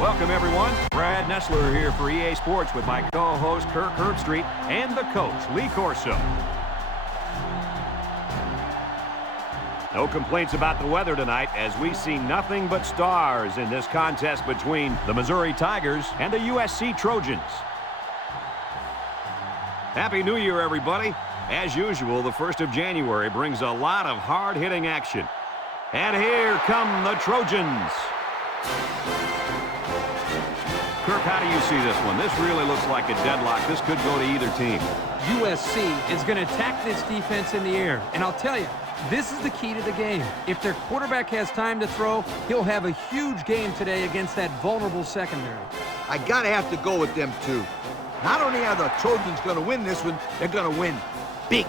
Welcome, everyone. Brad Nessler here for EA Sports with my co-host Kirk Herbstreit and the coach, Lee Corso. No complaints about the weather tonight as we see nothing but stars in this contest between the Missouri Tigers and the USC Trojans. Happy New Year, everybody. As usual, the 1st of January brings a lot of hard-hitting action. And here come the Trojans. Kirk, how do you see this one? This really looks like a deadlock. This could go to either team. USC is going to attack this defense in the air. And I'll tell you, this is the key to the game. If their quarterback has time to throw, he'll have a huge game today against that vulnerable secondary. I got to have to go with them, too. Not only are the Trojans going to win this one, they're going to win big.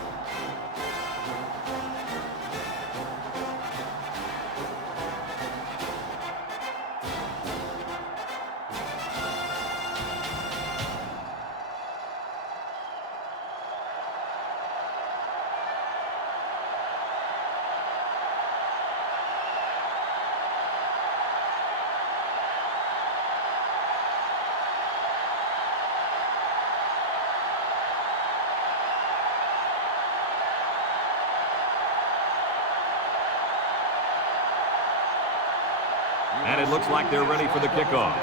And it looks like they're ready for the kickoff.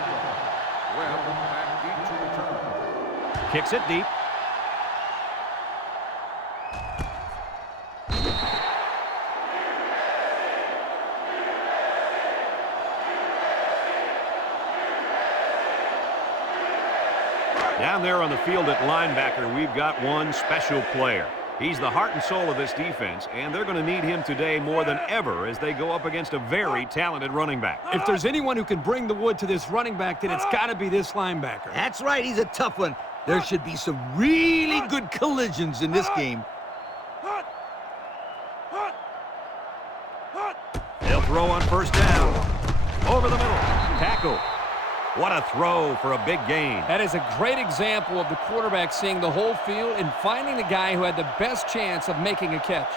Kicks it deep. Down there on the field at linebacker, we've got one special player. He's the heart and soul of this defense, and they're going to need him today more than ever as they go up against a very talented running back. If there's anyone who can bring the wood to this running back, then it's got to be this linebacker. That's right, he's a tough one. There should be some really good collisions in this game. They'll throw on first down. Over the middle. Tackle. What a throw for a big gain. That is a great example of the quarterback seeing the whole field and finding the guy who had the best chance of making a catch.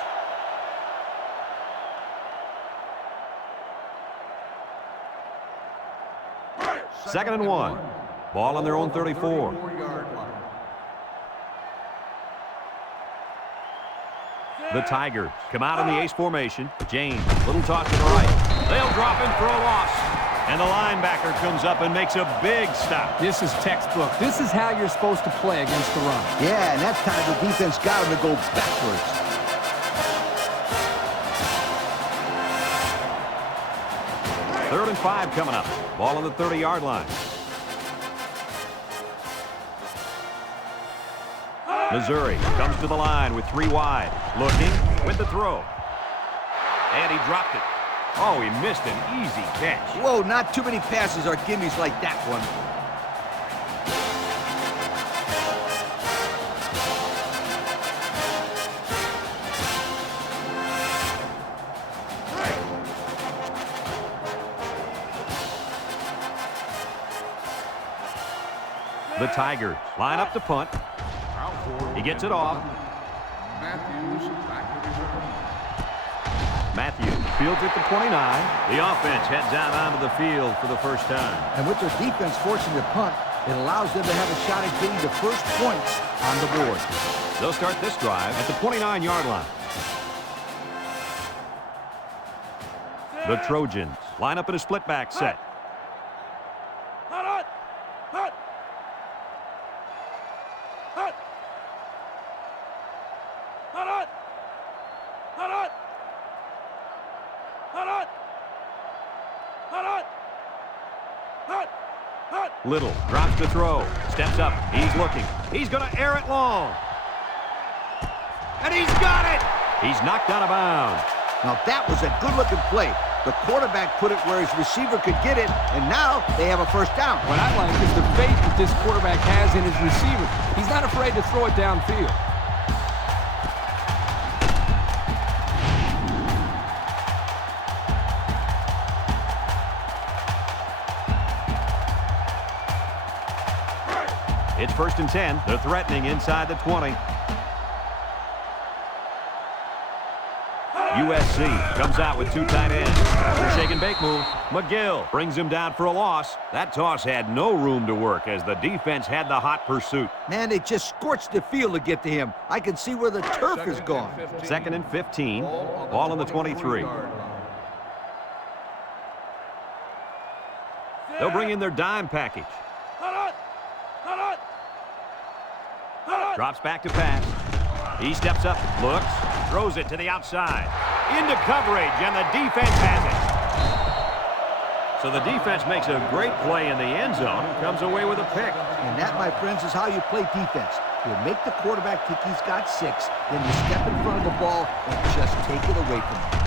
Second and 1. Ball on their own 34. The Tigers come out in the ace formation. James, little toss to the right. They'll drop in for a loss. And the linebacker comes up and makes a big stop. This is textbook. This is how you're supposed to play against the run. Yeah, and that time the defense got him to go backwards. Third and 5 coming up. Ball on the 30-yard line. Missouri comes to the line with 3 wide. Looking with the throw. And he dropped it. Oh, he missed an easy catch. Whoa, not too many passes are gimmies like that one. The Tigers line up to punt. He gets it off. Matthews fields at the 29. The offense heads out onto the field for the first time. And with their defense forcing the punt, it allows them to have a shot at getting the first points on the board. They'll start this drive at the 29-yard line. The Trojans line up in a split back set. Little drops to throw, steps up, he's looking, he's going to air it long. And he's got it! He's knocked out of bounds. Now that was a good-looking play. The quarterback put it where his receiver could get it, and now they have a first down. What I like is the faith that this quarterback has in his receiver. He's not afraid to throw it downfield. It's 1st and 10. They're threatening inside the 20. USC comes out with two tight ends. The shake and bake move. McGill brings him down for a loss. That toss had no room to work as the defense had the hot pursuit. Man, they just scorched the field to get to him. I can see where the turf is gone. 2nd and 15. Ball on the 23. They'll bring in their dime package. Drops back to pass. He steps up, looks, throws it to the outside. Into coverage, and the defense has it. So the defense makes a great play in the end zone and comes away with a pick. And that, my friends, is how you play defense. You make the quarterback think he's got 6, then you step in front of the ball and just take it away from him.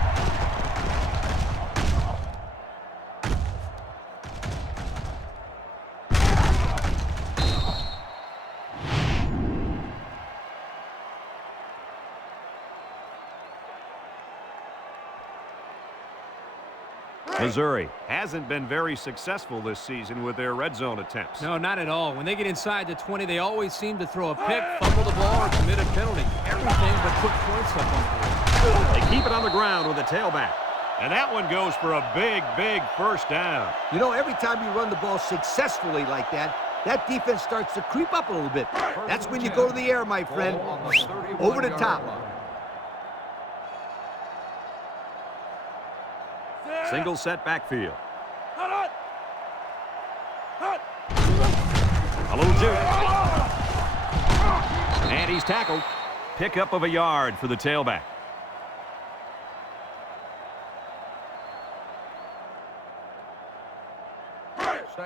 Missouri hasn't been very successful this season with their red zone attempts. No, not at all. When they get inside the 20, they always seem to throw a pick, fumble the ball, or commit a penalty. Everything but put points up on the board. They keep it on the ground with a tailback. And that one goes for a big, big first down. You know, every time you run the ball successfully like that, that defense starts to creep up a little bit. That's when you go to the air, my friend. Over the top. Single set backfield. A little juke. And he's tackled. Pickup of a yard for the tailback.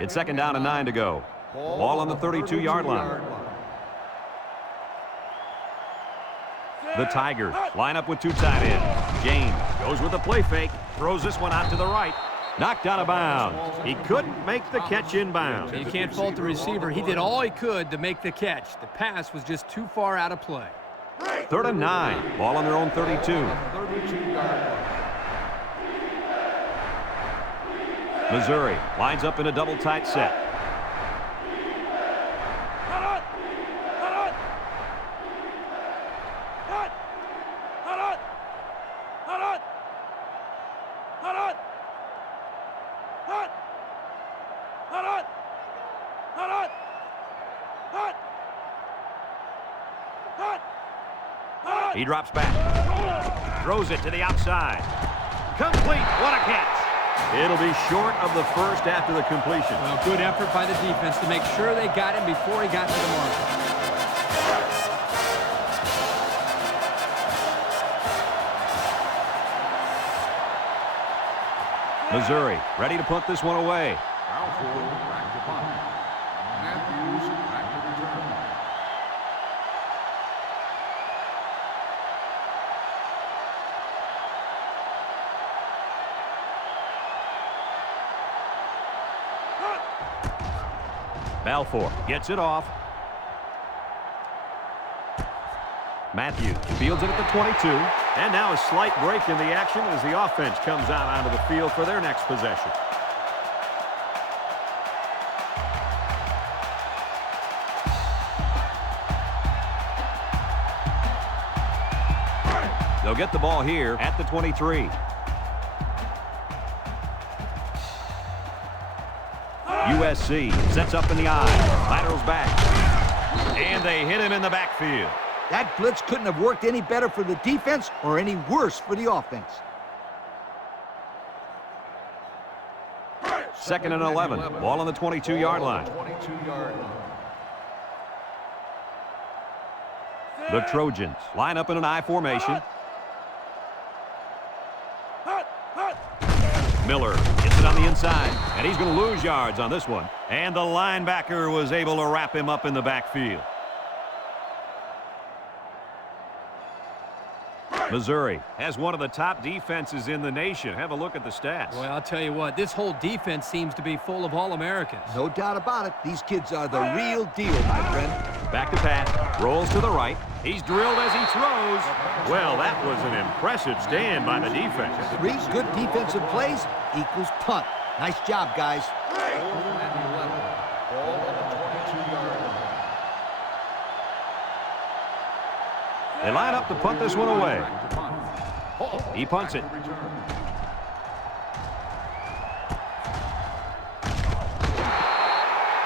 It's 2nd down and 9 to go. Ball on the 32-yard line. The Tigers line up with two tight ends. James goes with a play fake. Throws this one out to the right. Knocked out of bounds. He couldn't make the catch inbounds. You can't fault the receiver. He did all he could to make the catch. The pass was just too far out of play. 3rd and 9. Ball on their own 32. Missouri lines up in a double tight set. He drops back. Throws it to the outside. Complete. What a catch. It'll be short of the first after the completion. Well, good effort by the defense to make sure they got him before he got to the mark. Missouri ready to punt this one away. Balfour gets it off. Matthews fields it at the 22. And now a slight break in the action as the offense comes out onto the field for their next possession. They'll get the ball here at the 23. USC sets up in the eye, laterals back, and they hit him in the backfield. That blitz couldn't have worked any better for the defense or any worse for the offense. 2nd and 11, ball on the 22-yard line. The Trojans line up in an I formation. Miller gets it on the inside, and he's going to lose yards on this one. And the linebacker was able to wrap him up in the backfield. Missouri has one of the top defenses in the nation. Have a look at the stats. Well, I'll tell you what, this whole defense seems to be full of All-Americans. No doubt about it. These kids are the real deal, my friend. Back to pass. Rolls to the right. He's drilled as he throws. Well, that was an impressive stand by the defense. 3 good defensive plays equals punt. Nice job, guys. They line up to punt this one away. He punts it.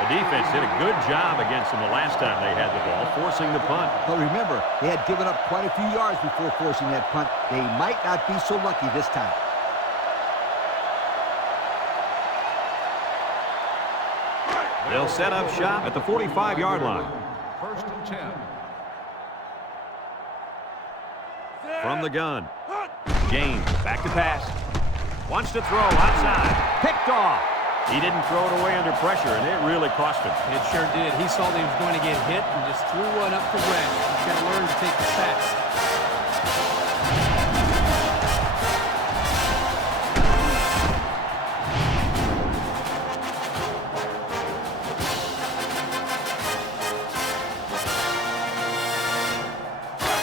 The defense did a good job against them the last time they had the ball, forcing the punt. But remember, they had given up quite a few yards before forcing that punt. They might not be so lucky this time. They'll set up shop at the 45-yard line. First and 10. From the gun. James back to pass. Wants to throw outside. Picked off. He didn't throw it away under pressure, and it really cost him. It sure did. He saw that he was going to get hit and just threw one up for grabs. He's got to learn to take the sack.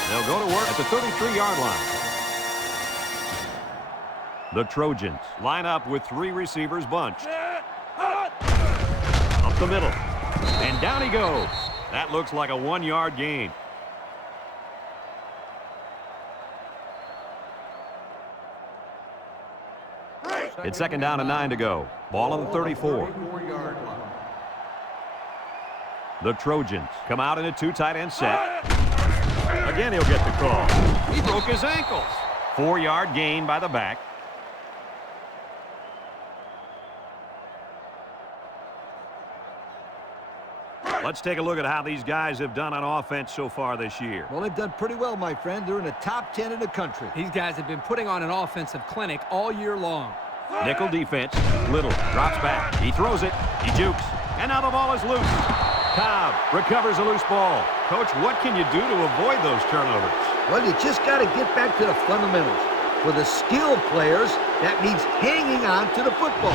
They'll go to work at the 33-yard line. The Trojans line up with 3 receivers bunched. Up the middle. And down he goes. That looks like a 1-yard gain. It's second down and 9 to go. Ball on the 34. The Trojans come out in a 2 tight end set. Again, he'll get the call. He broke his ankles. 4-yard gain by the back. Let's take a look at how these guys have done on offense so far this year. Well, they've done pretty well, my friend. They're in the top 10 in the country. These guys have been putting on an offensive clinic all year long. Nickel defense. Little drops back. He throws it. He jukes. And now the ball is loose. Cobb recovers a loose ball. Coach, what can you do to avoid those turnovers? Well, you just got to get back to the fundamentals. For the skilled players, that means hanging on to the football.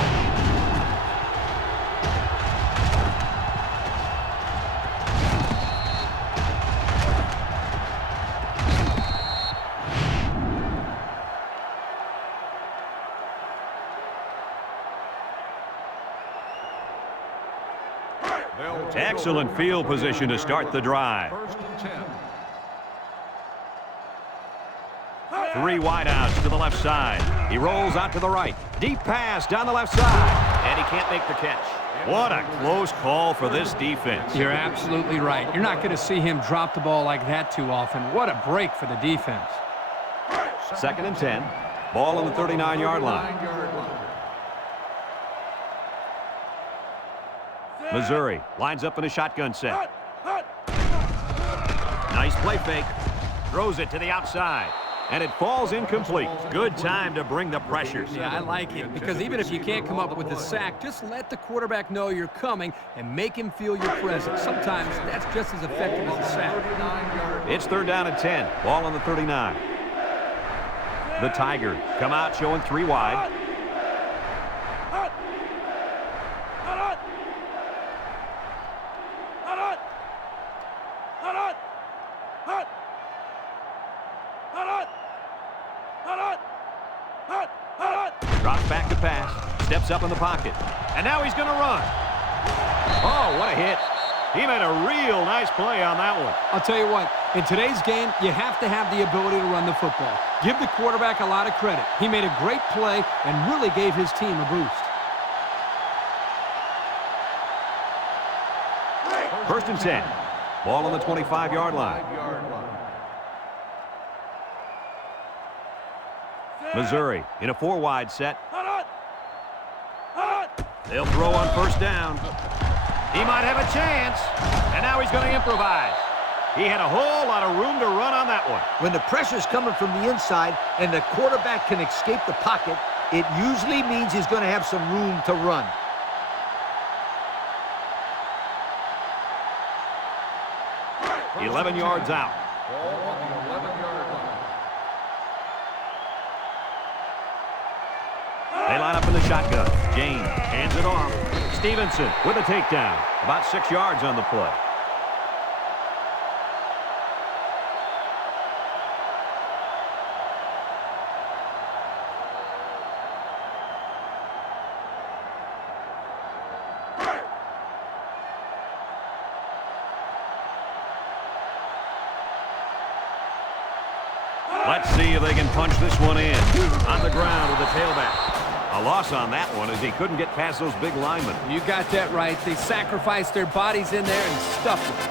Excellent field position to start the drive. First and 10. 3 wideouts to the left side. He rolls out to the right. Deep pass down the left side. And he can't make the catch. What a close call for this defense. You're absolutely right. You're not going to see him drop the ball like that too often. What a break for the defense. Second and 10. Ball on the 39-yard line. Missouri lines up in a shotgun set. Nice play fake. Throws it to the outside. And it falls incomplete. Good time to bring the pressure. Yeah, I like it, because even if you can't come up with a sack, just let the quarterback know you're coming and make him feel your presence. Sometimes that's just as effective as a sack. It's third down and 10. Ball on the 39. The Tigers come out showing 3 wide. Drops back to pass. Steps up in the pocket. And now he's going to run. Oh, what a hit. He made a real nice play on that one. I'll tell you what, in today's game, you have to have the ability to run the football. Give the quarterback a lot of credit. He made a great play and really gave his team a boost. First and 10. Ball on the 25-yard line. Missouri in a 4-wide set. They'll throw on first down. He might have a chance. And now he's going to improvise. He had a whole lot of room to run on that one. When the pressure's coming from the inside and the quarterback can escape the pocket, it usually means he's going to have some room to run. First 11 yards out. Ball on the 11-yard line. They line up in the shotgun. James hands it off. Stevenson with a takedown. About 6 yards on the play. Let's see if they can punch this one in. On the ground with the tailback. A loss on that one as he couldn't get past those big linemen. You got that right. They sacrificed their bodies in there and stuffed it.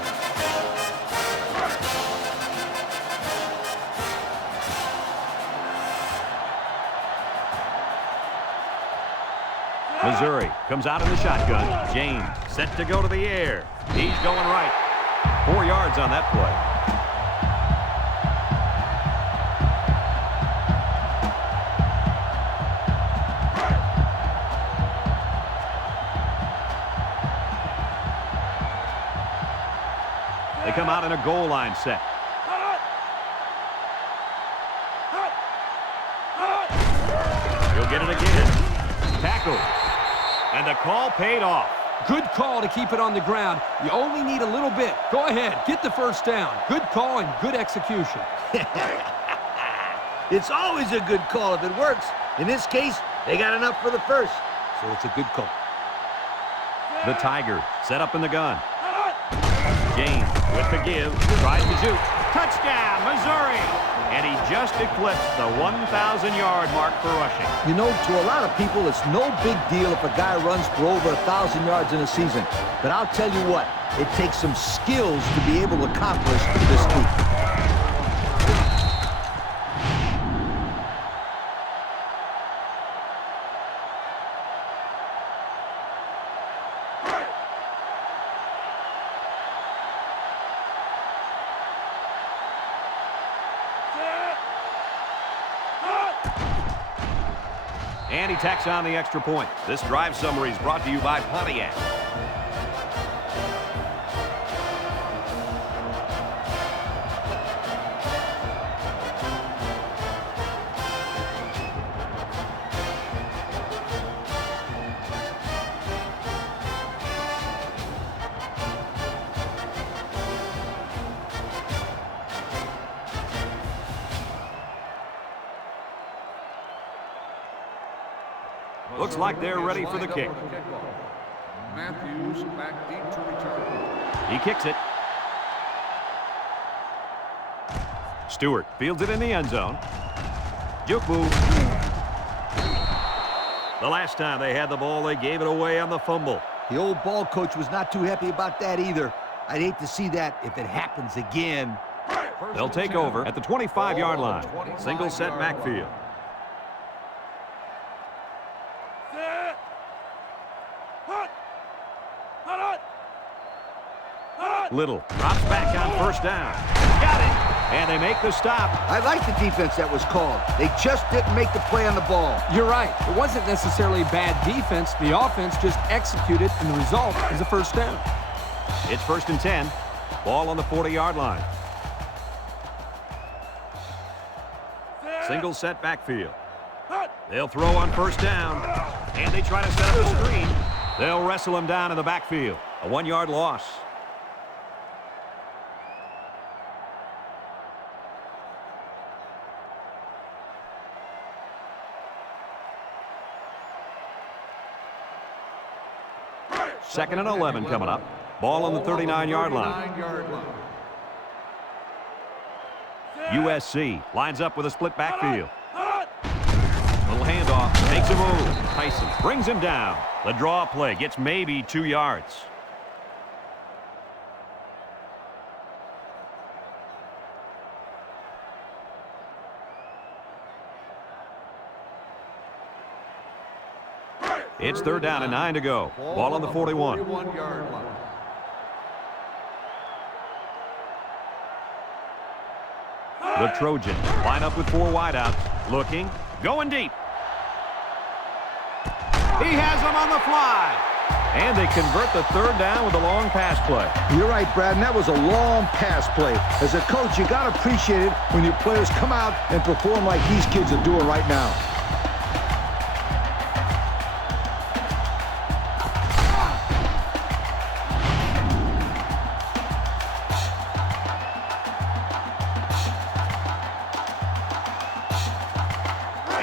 Missouri comes out in the shotgun. James set to go to the air. He's going right. 4 yards on that play. They come out in a goal line set. He'll get it again. Tackled. And the call paid off. Good call to keep it on the ground. You only need a little bit. Go ahead. Get the first down. Good call and good execution. It's always a good call if it works. In this case, they got enough for the first, so it's a good call. The Tigers set up in the gun. James with the give, tries to shoot. Touchdown, Missouri! And he just eclipsed the 1,000-yard mark for rushing. You know, to a lot of people, it's no big deal if a guy runs for over 1,000 yards in a season. But I'll tell you what, it takes some skills to be able to accomplish this feat. And he tacks on the extra point. This drive summary is brought to you by Pontiac. Looks like they're ready for the kick. Matthews back deep to return. He kicks it. Stewart fields it in the end zone. Jukbu. The last time they had the ball, they gave it away on the fumble. The old ball coach was not too happy about that either. I'd hate to see that if it happens again. They'll take over at the 25-yard line. Single set backfield. Little drops back on first down. Got it. And they make the stop. I like the defense that was called. They just didn't make the play on the ball. You're right. It wasn't necessarily bad defense. The offense just executed, and the result is a first down. It's 1st and 10. Ball on the 40-yard line. Single set backfield. They'll throw on first down. And they try to set up a screen. They'll wrestle him down in the backfield. A 1-yard loss. Second and 11 coming up. Ball on the 39-yard line. USC lines up with a split backfield. Little handoff. Takes a move. Tyson brings him down. The draw play gets maybe 2 yards. It's 3rd down and 9 to go. Ball on the 41. The Trojans line up with 4 wideouts. Looking. Going deep. He has them on the fly. And they convert the 3rd down with a long pass play. You're right, Brad, and that was a long pass play. As a coach, you got to appreciate it when your players come out and perform like these kids are doing right now.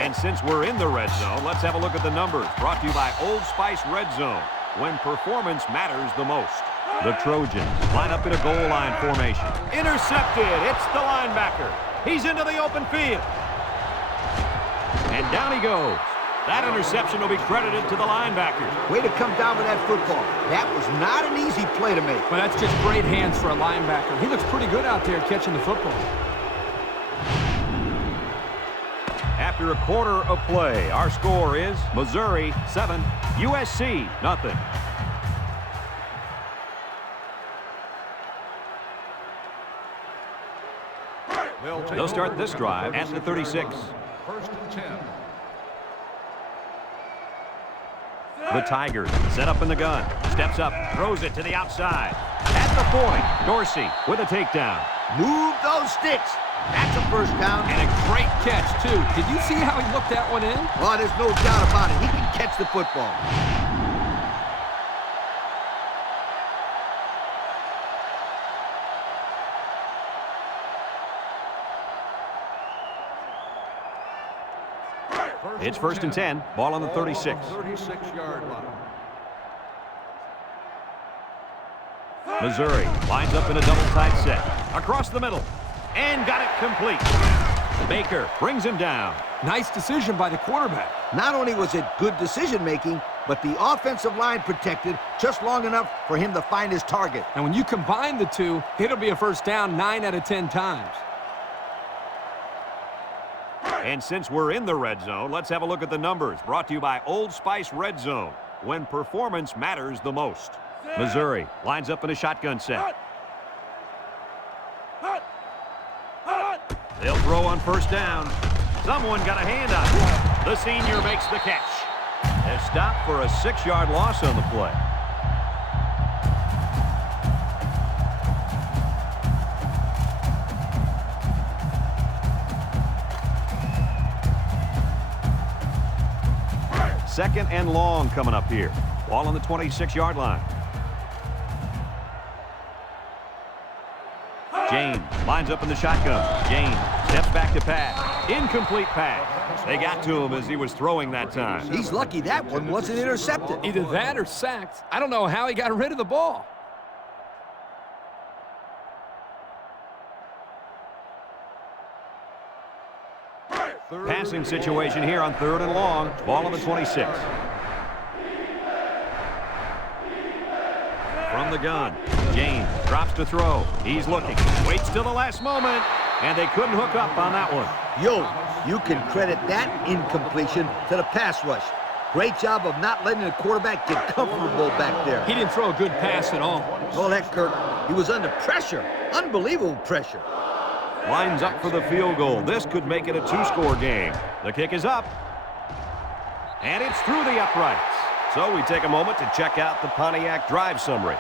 And since we're in the red zone, let's have a look at the numbers. Brought to you by Old Spice Red Zone, when performance matters the most. The Trojans line up in a goal line formation. Intercepted. It's the linebacker. He's into the open field. And down he goes. That interception will be credited to the linebackers. Way to come down with that football. That was not an easy play to make. Well, that's just great hands for a linebacker. He looks pretty good out there catching the football. After a quarter of play, our score is Missouri 7, USC nothing. They'll start this drive at the 36. First and 10. The Tigers set up in the gun. Steps up, throws it to the outside. At the 40, Dorsey with a takedown. Move those sticks. That's a first down. And a great catch, too. Did you see how he looked that one in? Well, there's no doubt about it. He can catch the football. It's first and 10, ball on the 36. 36-yard line. Missouri lines up in a double tight set. Across the middle. And got it complete. Baker brings him down. Nice decision by the quarterback. Not only was it good decision-making, but the offensive line protected just long enough for him to find his target. And when you combine the two, it'll be a first down 9 out of 10 times. And since we're in the red zone, let's have a look at the numbers. Brought to you by Old Spice Red Zone, when performance matters the most. Missouri lines up in a shotgun set. They'll throw on first down. Someone got a hand on it. The senior makes the catch. A stop for a 6-yard loss on the play. Second and long coming up here. Ball on the 26-yard line. James lines up in the shotgun. James steps back to pass. Incomplete pass. They got to him as he was throwing that time. He's lucky that one wasn't intercepted. Either that or sacked. I don't know how he got rid of the ball. Passing situation here on third and long. Ball on the 26. From the gun, James drops to throw. He's looking. Waits till the last moment. And they couldn't hook up on that one. Yo, you can credit that incompletion to the pass rush. Great job of not letting the quarterback get comfortable back there. He didn't throw a good pass at all. Oh, that, Kirk. He was under pressure. Unbelievable pressure. Lines up for the field goal. This could make it a 2-score game. The kick is up. And it's through the uprights. So we take a moment to check out the Pontiac drive summary.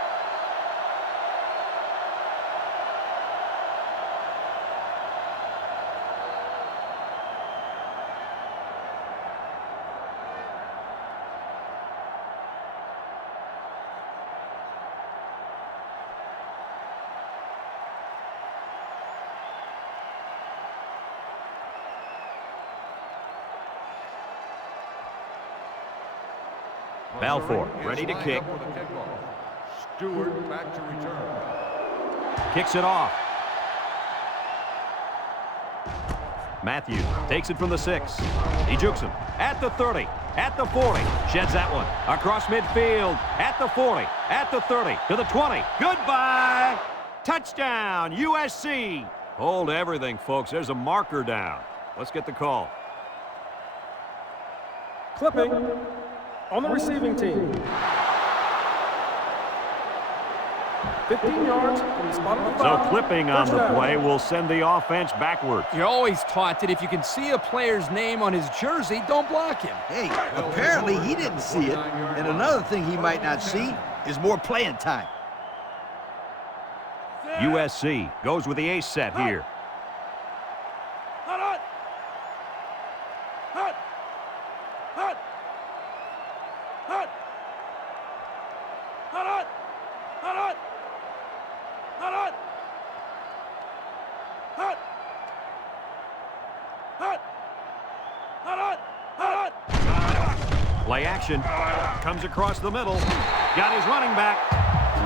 Balfour ready to kick. Stewart back to return. Kicks it off. Matthews takes it from the 6. He jukes him at the 30, at the 40. Sheds that one. Across midfield, at the 40, at the 30, to the 20. Goodbye. Touchdown, USC. Hold everything, folks. There's a marker down. Let's get the call. Clipping on the receiving team. 15 yards from the spot of the So foul. clipping on the Touchdown. play will send the offense backwards. You're always taught that if you can see a player's name on his jersey, don't block him. Hey, apparently he didn't see it. And another thing he might not see is more playing time. USC goes with the ace set here. Play action. Comes across the middle. Got his running back.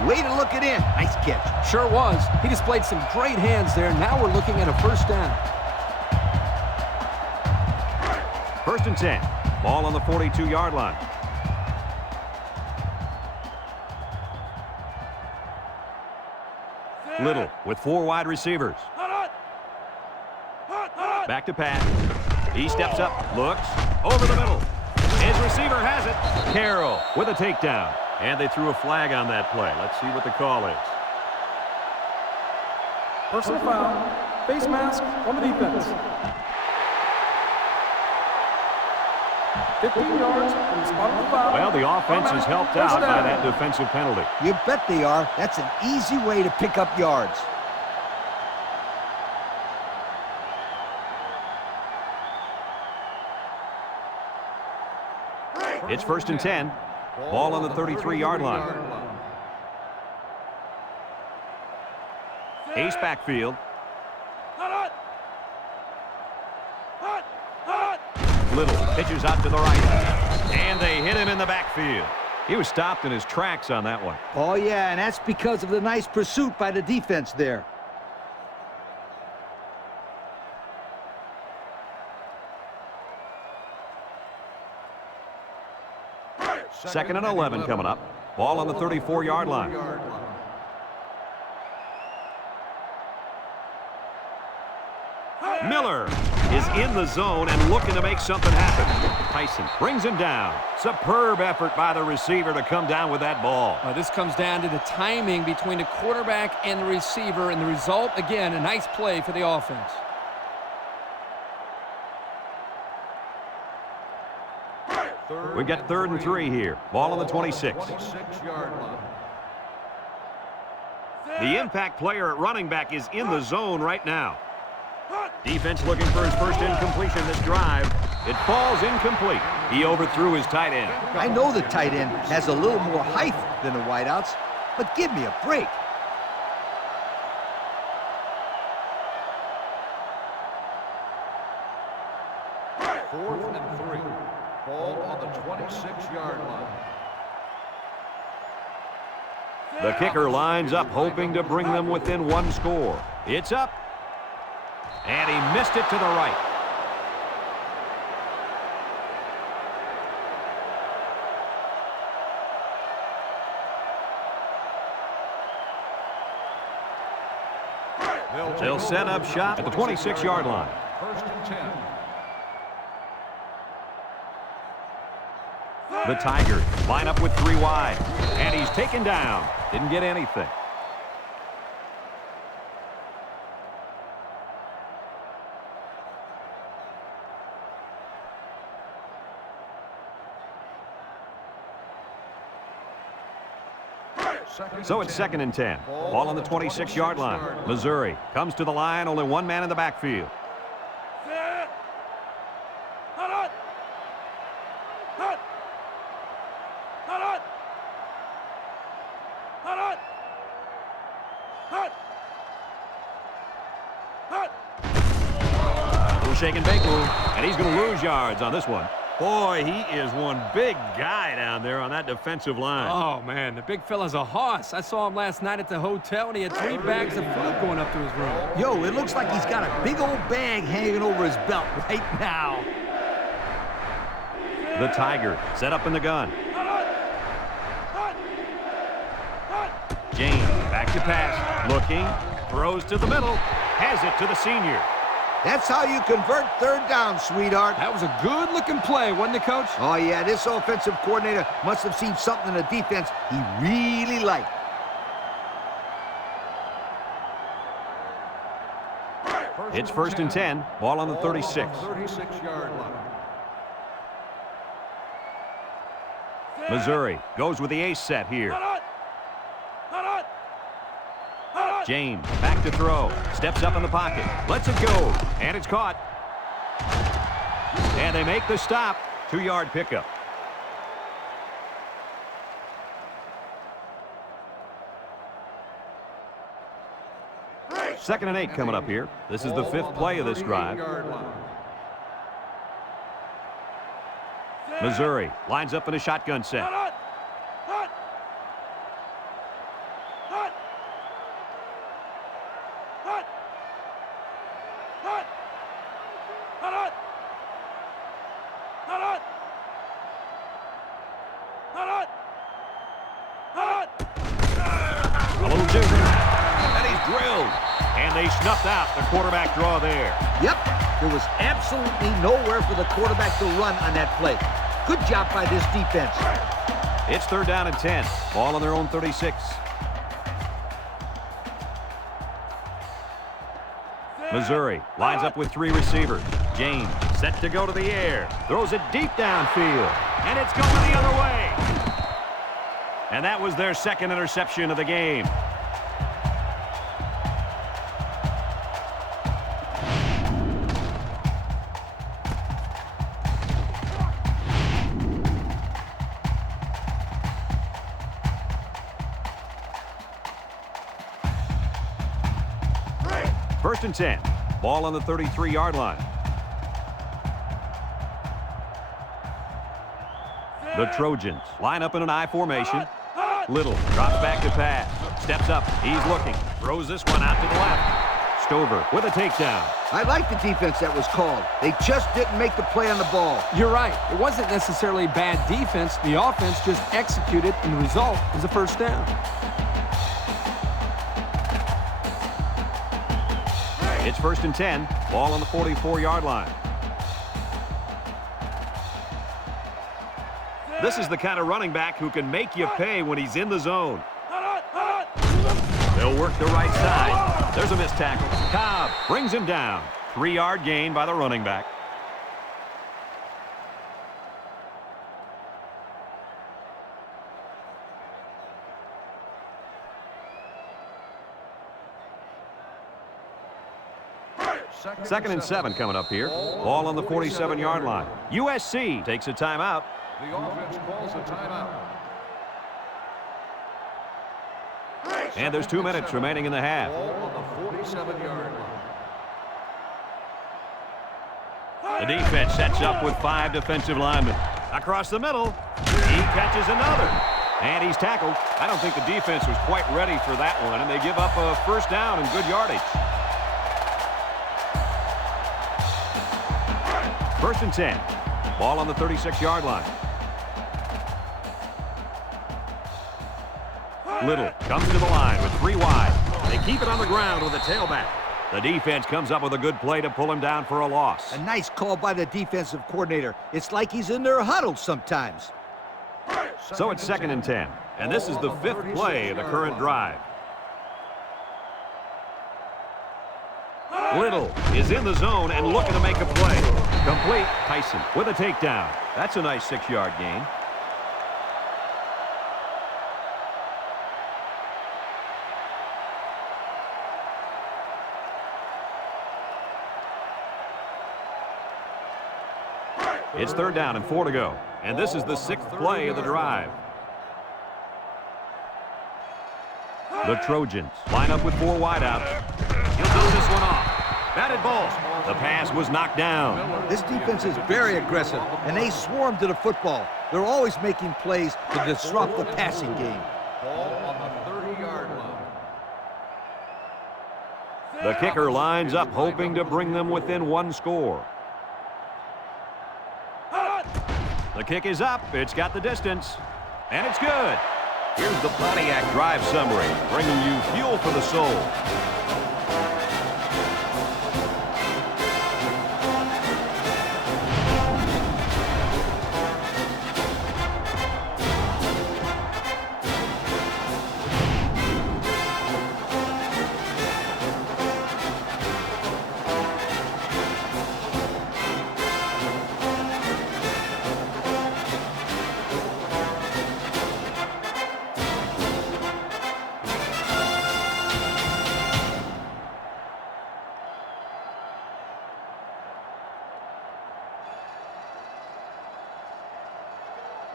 Way to look it in. Nice catch. Sure was. He displayed some great hands there. Now we're looking at a first down. First and 10. Ball on the 42-yard line. Little with 4 wide receivers. Back to pass. He steps up, looks, over the middle. His receiver has it. Carroll with a takedown. And they threw a flag on that play. Let's see what the call is. Personal foul. Face mask on the defense. 15 yards from the spot of the foul. Well, the offense is helped out by that defensive penalty. You bet they are. That's an easy way to pick up yards. It's first and 10. Ball on the 33-yard line. Ace backfield. Little pitches out to the right. And they hit him in the backfield. He was stopped in his tracks on that one. Oh, yeah, and that's because of the nice pursuit by the defense there. Second and 11 coming up. Ball on the 34-yard line. Miller is in the zone and looking to make something happen. Tyson brings him down. Superb effort by the receiver to come down with that ball. This comes down to the timing between the quarterback and the receiver, and the result, again, a nice play for the offense. We've got 3rd and 3 here. Ball on the 26. 26-yard line. The impact player at running back is in the zone right now. Defense looking for his first incompletion this drive. It falls incomplete. He overthrew his tight end. I know the tight end has a little more height than the wideouts, but give me a break. Fourth and 3. Ball on the 26-yard line. The kicker lines up, hoping to bring them within 1 score. It's up. And he missed it to the right. They'll set up shop at the 26-yard line. First and 10. The Tigers line up with 3 wide. And he's taken down. Didn't get anything. So it's 2nd and 10. Ball on the 26-yard line. Missouri comes to the line. Only 1 man in the backfield. Little shake and bake move. And he's going to lose yards on this one. Boy, he is one big guy down there on that defensive line. Oh, man, the big fella's a hoss. I saw him last night at the hotel, and he had 3 bags of food going up to his room. Yo, it looks like he's got a big old bag hanging over his belt right now. The Tigers set up in the gun. James back to pass. Looking. Throws to the middle. Has it to the senior. That's how you convert 3rd down, sweetheart. That was a good-looking play, wasn't it, Coach? Oh, yeah, this offensive coordinator must have seen something in the defense he really liked. It's 1st and 10. Ball on the 36. 36-yard line. Missouri goes with the ace set here. James back to throw. Steps up in the pocket. Lets it go. And it's caught. And they make the stop. 2-yard pickup. Second and 8 coming up here. This is the 5th play of this drive. Missouri lines up in a shotgun set. pursuit. And he's drilled. And they snuffed out the quarterback draw there. Yep, there was absolutely nowhere for the quarterback to run on that play. Good job by this defense. It's 3rd down and 10. Ball on their own 36. Missouri lines up with 3 receivers. James set to go to the air. Throws it deep downfield. And it's going the other way. And that was their 2nd interception of the game. First and 10. Ball on the 33-yard line. The Trojans line up in an I formation. Little drops back to pass. Steps up. He's looking. Throws this one out to the left. Stover with a takedown. I like the defense that was called. They just didn't make the play on the ball. You're right. It wasn't necessarily bad defense. The offense just executed, and the result is a first down. It's 1st and 10. Ball on the 44-yard line. This is the kind of running back who can make you pay when he's in the zone. They'll work the right side. There's a missed tackle. Cobb brings him down. 3-yard gain by the running back. Second and 7 coming up here. Ball on the 47-yard line. USC takes a timeout. The offense calls a timeout. And there's 2 minutes remaining in the half. Ball on the 47-yard line. The defense sets up with 5 defensive linemen. Across the middle, he catches another. And he's tackled. I don't think the defense was quite ready for that one, and they give up a first down and good yardage. 1st and 10. Ball on the 36-yard line. Little comes to the line with 3 wide. They keep it on the ground with a tailback. The defense comes up with a good play to pull him down for a loss. A nice call by the defensive coordinator. It's like he's in their huddle sometimes. So it's 2nd and 10. And this is the 5th play of the current drive. Little is in the zone and looking to make a play. Complete. Tyson with a takedown. That's a nice 6-yard gain. It's 3rd down and 4 to go. And this is the 6th play of the drive. The Trojans line up with 4 wideouts. He'll do this one off. Batted ball. The pass was knocked down. This defense is very aggressive, and they swarm to the football. They're always making plays to disrupt the passing game. Ball on the 30-yard line. The kicker lines up, hoping to bring them within 1 score. The kick is up. It's got the distance. And it's good. Here's the Pontiac drive summary, bringing you fuel for the soul.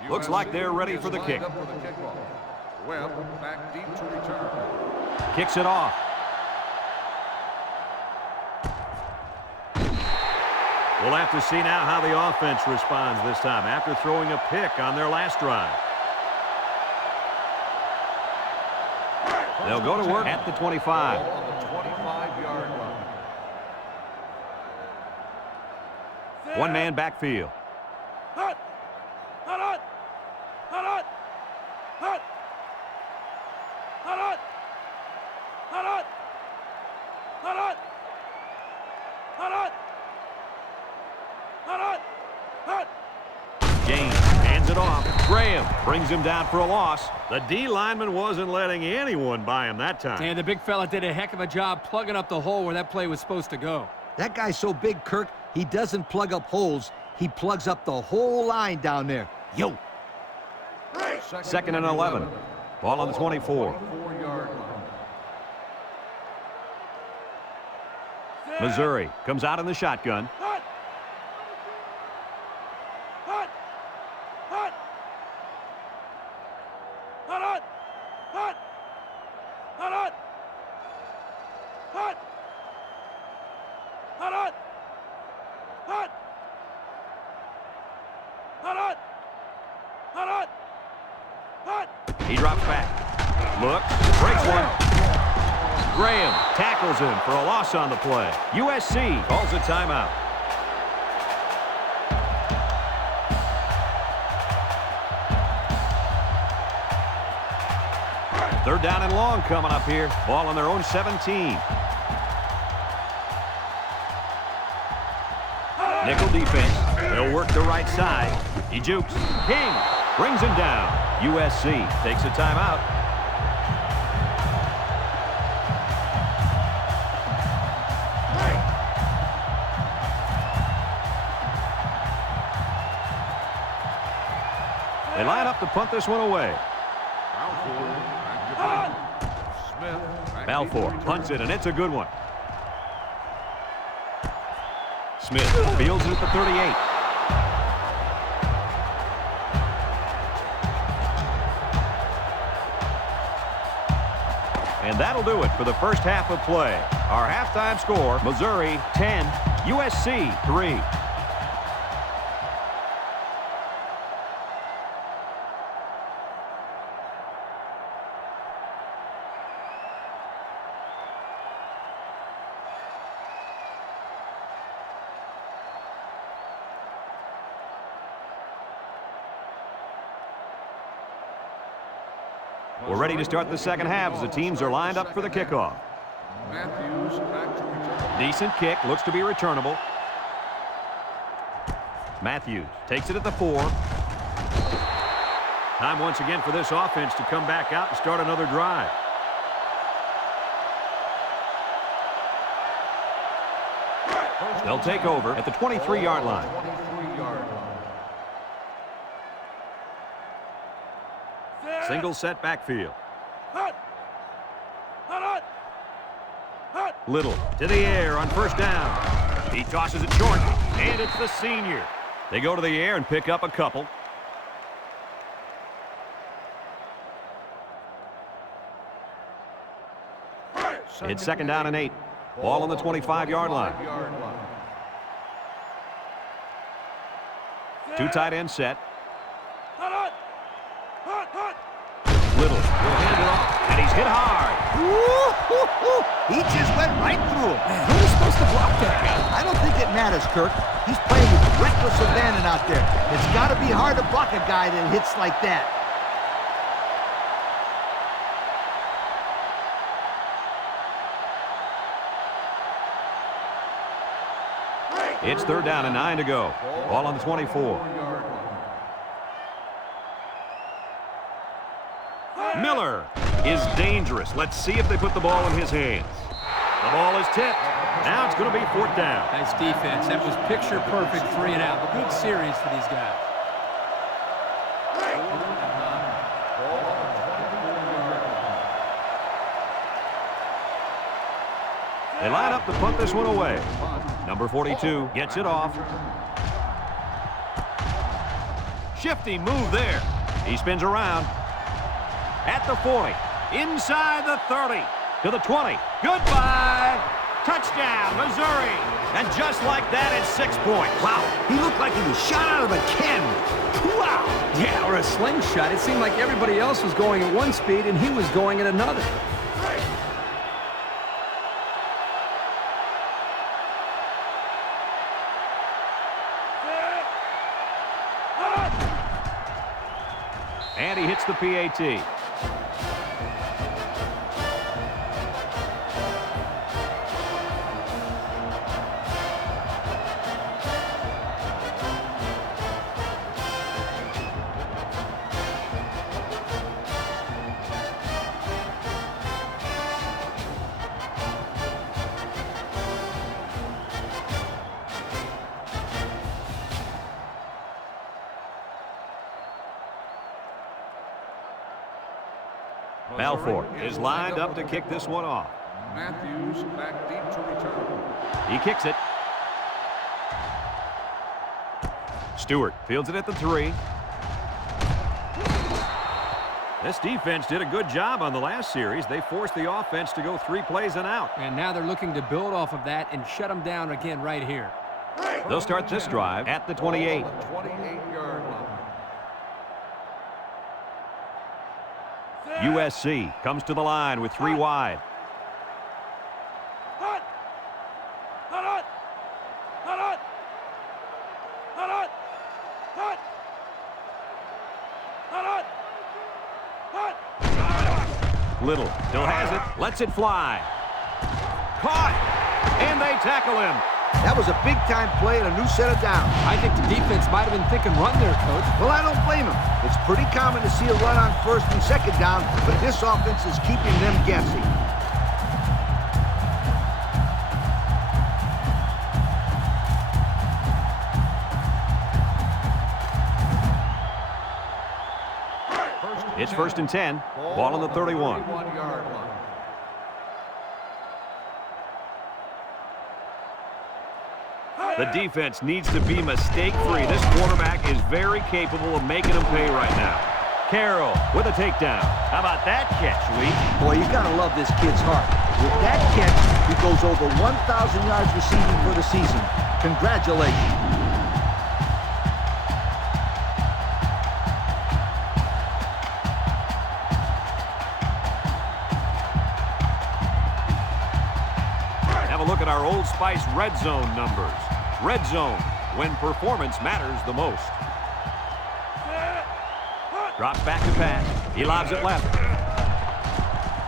Looks like they're ready for the kick. Webb back deep to return. Kicks it off. We'll have to see now how the offense responds this time after throwing a pick on their last drive. They'll go to work at the 25. On the 25-yard line. 1-man backfield. James hands it off. Graham brings him down for a loss. The D lineman wasn't letting anyone by him that time. And the big fella did a heck of a job plugging up the hole where that play was supposed to go. That guy's so big, Kirk, he doesn't plug up holes. He plugs up the whole line down there. Yo. Second and 11. Ball on the 24. 24-yard line. Missouri comes out in the shotgun. He drops back. Looks. Breaks one. Graham tackles him for a loss on the play. USC calls a timeout. Third down and long coming up here. Ball on their own 17. Nickel defense. They'll work the right side. He jukes. King brings him down. USC takes a timeout. They line up to punt this one away. Balfour punts it, and it's a good one. Smith fields it at the 38. And that'll do it for the first half of play. Our halftime score, Missouri 10, USC 3. We're ready to start the second half as the teams are lined up for the kickoff. Matthews back to return. Decent kick, looks to be returnable. Matthews takes it at the 4. Time once again for this offense to come back out and start another drive. They'll take over at the 23-yard line. 23-yard line. Single set backfield. Little to the air on first down. He tosses it short, and it's the senior. They go to the air and pick up a couple. It's second down and 8. Ball on the 25-yard line. Two tight end set. Little will hand it off, and he's hit hard. He just went right through him. Man, who was supposed to block that? I don't think it matters, Kirk. He's playing with reckless abandon out there. It's got to be hard to block a guy that hits like that. It's third down and 9 to go. Ball on the 24. Miller is dangerous. Let's see if they put the ball in his hands. The ball is tipped. Now it's going to be fourth down. Nice defense. That was picture perfect 3 and out. A good series for these guys. They line up to punt this one away. Number 42 gets it off. Shifty move there. He spins around. At the 40. Inside the 30. To the 20. Goodbye. Touchdown, Missouri. And just like that, it's 6 points. Wow, he looked like he was shot out of a cannon. Wow. Yeah, or a slingshot. It seemed like everybody else was going at one speed, and he was going at another. And he hits the PAT. Balfour is lined up to kick this one off. Matthews back deep to return. He kicks it. Stewart fields it at the 3. This defense did a good job on the last series. They forced the offense to go 3 plays and out. And now they're looking to build off of that and shut them down again right here. They'll start this drive at the 28. 28-yard line. USC comes to the line with 3 wide. Little still has it, lets it fly. Caught, and they tackle him. That was a big-time play and a new set of downs. I think the defense might have been thinking run there, Coach. Well, I don't blame him. It's pretty common to see a run on 1st and 2nd down, but this offense is keeping them guessing. It's 1st and 10. Ball on the 31. 31-yard line. The defense needs to be mistake-free. This quarterback is very capable of making them pay right now. Carroll with a takedown. How about that catch, Lee? Boy, you gotta love this kid's heart. With that catch, he goes over 1,000 yards receiving for the season. Congratulations. Have a look at our Old Spice red zone numbers. Red zone, when performance matters the most. Drops back to pass. He lobs it left.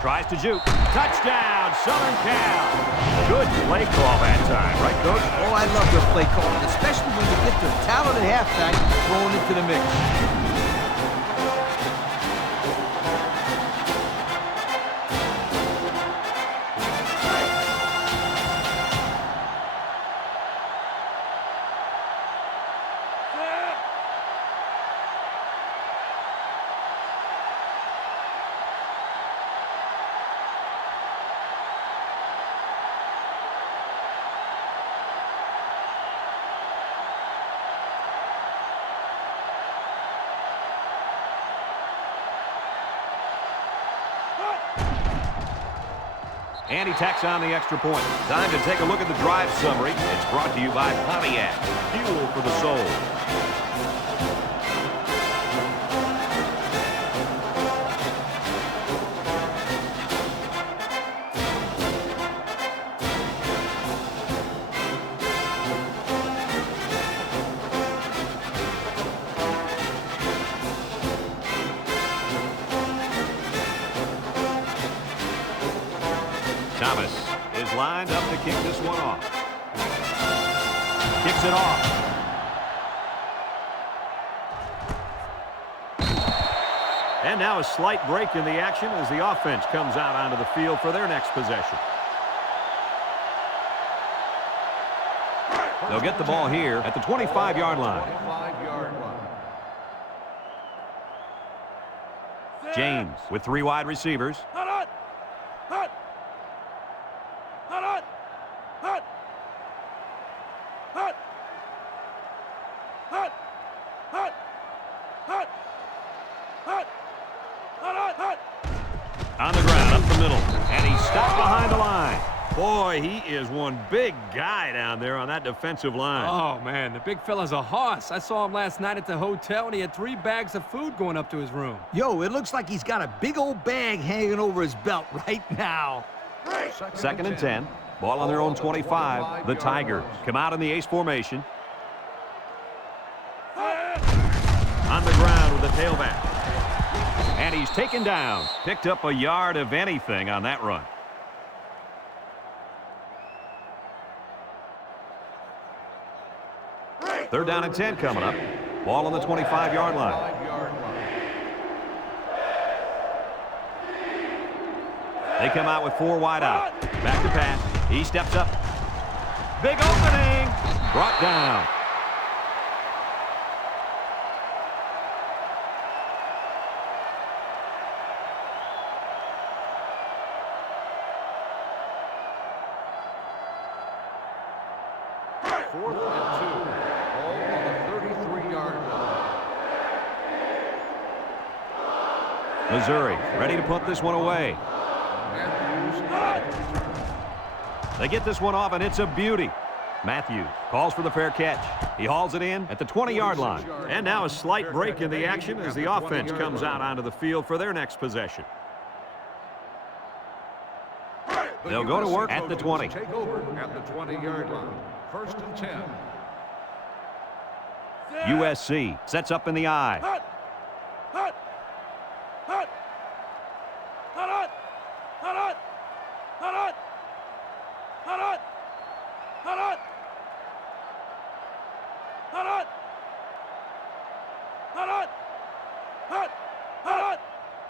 Tries to juke. Touchdown, Southern Cal. Good play call that time, right, Coach? Oh, I love their play calling, especially when you get their talented halfback thrown into the mix. And he tacks on the extra point. Time to take a look at the drive summary. It's brought to you by Pontiac. Fuel for the soul. Thomas is lined up to kick this one off. Kicks it off. And now a slight break in the action as the offense comes out onto the field for their next possession. They'll get the ball here at the 25-yard line. 25-yard line. James with 3 wide receivers. On the ground, up the middle, and he's stopped behind the line. Boy, he is one big guy down there on that defensive line. Oh, man, the big fella's a hoss. I saw him last night at the hotel, and he had 3 bags of food going up to his room. Yo, it looks like he's got a big old bag hanging over his belt right now. 2nd and 10. Ball on their own 25. The Tigers come out in the ace formation. On the ground with the tailback. And he's taken down. Picked up a yard of anything on that run. Third down and 10 coming up. Ball on the 25-yard line. They come out with 4 wide out. Back to pass. He steps up. Big opening. Brought down. 4th and 2. Ball on the 33-yard line. Missouri ready to put this one away. They get this one off, and it's a beauty. Matthews calls for the fair catch. He hauls it in at the 20-yard line. And now a slight break in the action as the offense comes out onto the field for their next possession. They'll go to work at the 20. Take over at the 20-yard line. 1st and 10. USC sets up in the I.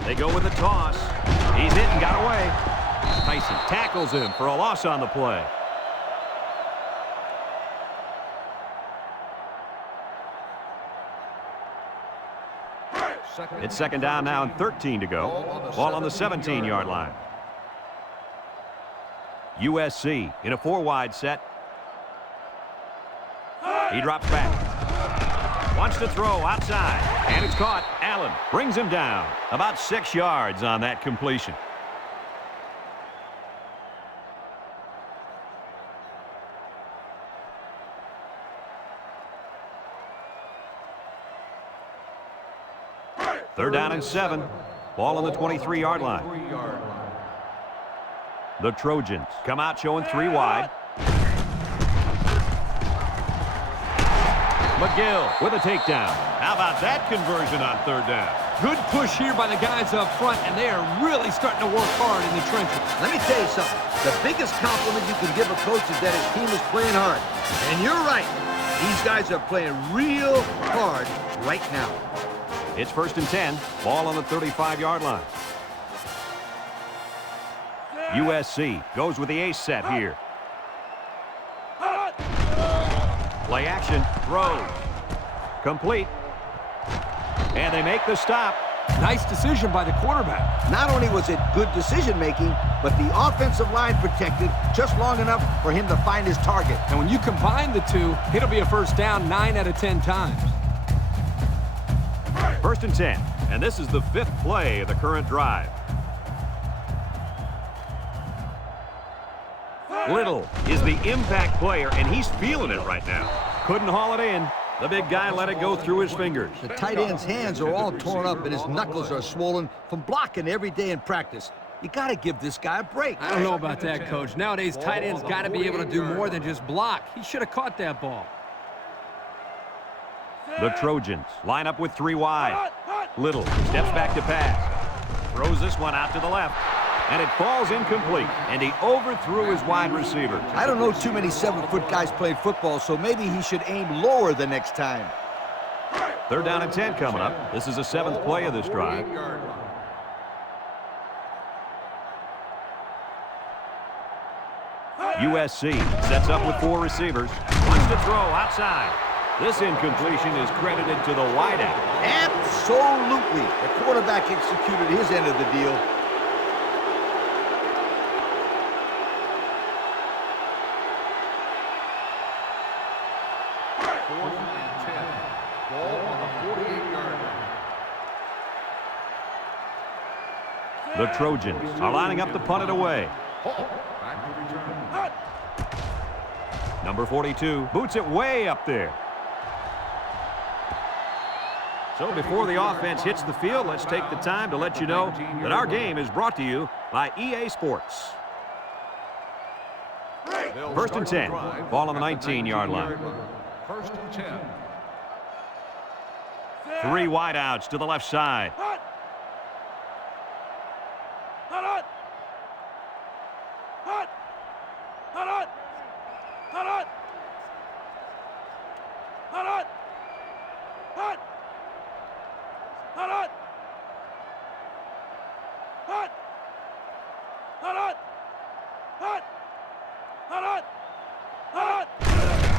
They go with a toss. He's hit and got away. Tyson tackles him for a loss on the play. It's 2nd down now and 13 to go. Ball on the 17-yard line. USC in a 4-wide set. He drops back. Wants to throw outside. And it's caught. Allen brings him down. About 6 yards on that completion. Third down and 7. Ball on the 23-yard line. The Trojans come out showing 3 wide. McGill with a takedown. How about that conversion on 3rd down? Good push here by the guys up front, and they are really starting to work hard in the trenches. Let me tell you something. The biggest compliment you can give a coach is that his team is playing hard. And you're right. These guys are playing real hard right now. It's 1st and 10. Ball on the 35-yard line. USC goes with the ace set here. Play action. Throws. Complete. And they make the stop. Nice decision by the quarterback. Not only was it good decision-making, but the offensive line protected just long enough for him to find his target. And when you combine the two, it'll be a 1st down 9 out of 10 times. 1st and 10. And this is the 5th play of the current drive. Little is the impact player, and he's feeling it right now. Couldn't haul it in. The big guy let it go through his fingers. The tight end's hands are all torn up, and his knuckles are swollen from blocking every day in practice. You got to give this guy a break. I don't know about that, Coach. Nowadays, tight ends got to be able to do more than just block. He should have caught that ball. The Trojans line up with 3 wide. Little steps back to pass. Throws this one out to the left. And it falls incomplete. And he overthrew his wide receiver. I don't know too many 7-foot guys playing football, so maybe he should aim lower the next time. 3rd down and 10 coming up. This is the 7th play of this drive. USC sets up with 4 receivers. Wants to throw outside. This incompletion is credited to the wideout. Absolutely. The quarterback executed his end of the deal. The Trojans are lining up to punt it away. Number 42 boots it way up there. So before the offense hits the field, let's take the time to let you know that our game is brought to you by EA Sports. 1st and 10. Ball on the 19-yard line. 1st and 10. 3 wideouts to the left side.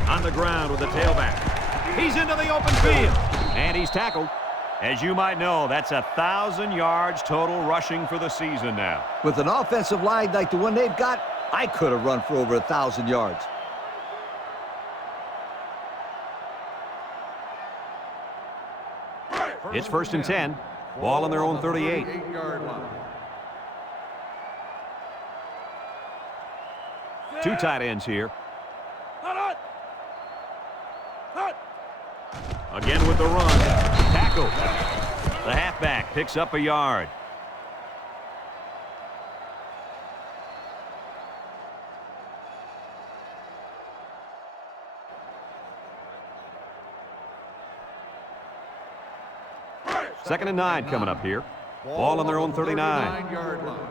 On the ground with the tailback. He's into the open field. And he's tackled. As you might know, that's 1,000 yards total rushing for the season now. With an offensive line like the one they've got, I could have run for over 1,000 yards. It's 1st and 10. Ball on their own 38. 38-yard line. Two tight ends here. Again with the run. Tackle. The halfback picks up a yard. Second and 9 coming up here. Ball on their own 39. 39-yard line.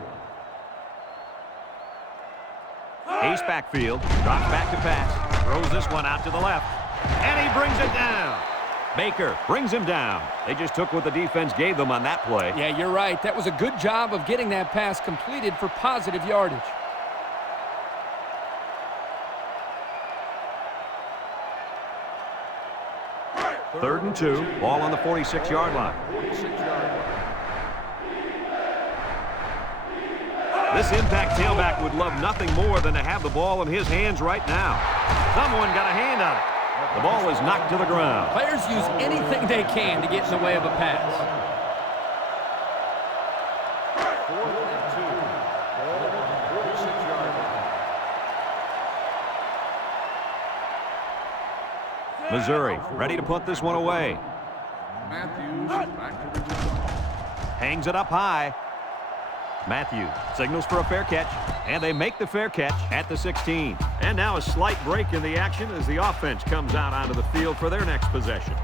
Ace backfield. Drops back to pass. Throws this one out to the left. And he brings it down. Baker brings him down. They just took what the defense gave them on that play. Yeah, you're right. That was a good job of getting that pass completed for positive yardage. Third and 2. Ball on the 46-yard line. 46-yard line. This impact tailback would love nothing more than to have the ball in his hands right now. Someone got a hand on it. The ball is knocked to the ground. Players use anything they can to get in the way of a pass. 4th and 2. Ball on the 46-yard line. Missouri ready to put this one away. Matthews back to the 10. Hangs it up high. Matthews signals for a fair catch, and they make the fair catch at the 16. And now a slight break in the action as the offense comes out onto the field for their next possession.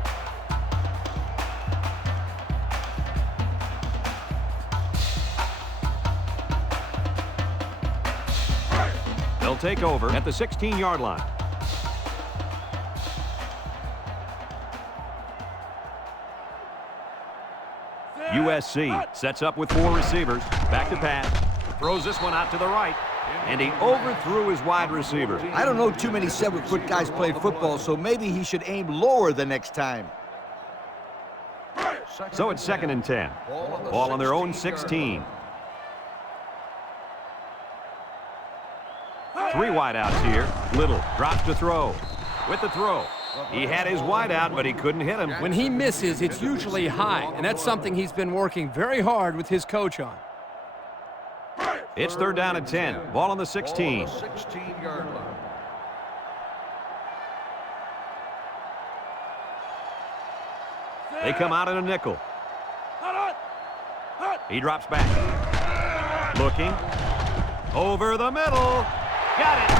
They'll take over at the 16-yard line. USC sets up with 4 receivers. Back to pass. Throws this one out to the right. And he overthrew his wide receiver. I don't know too many 7-foot guys playing football, so maybe he should aim lower the next time. So it's 2nd and 10. Ball on their own 16. 3 wide outs here. Little drops to throw. With the throw. He had his wide out, but he couldn't hit him. When he misses, it's usually high, and that's something he's been working very hard with his coach on. It's 3rd down and 10. Ball on the 16. 16-yard line. They come out in a nickel. He drops back. Looking. Over the middle. Got it.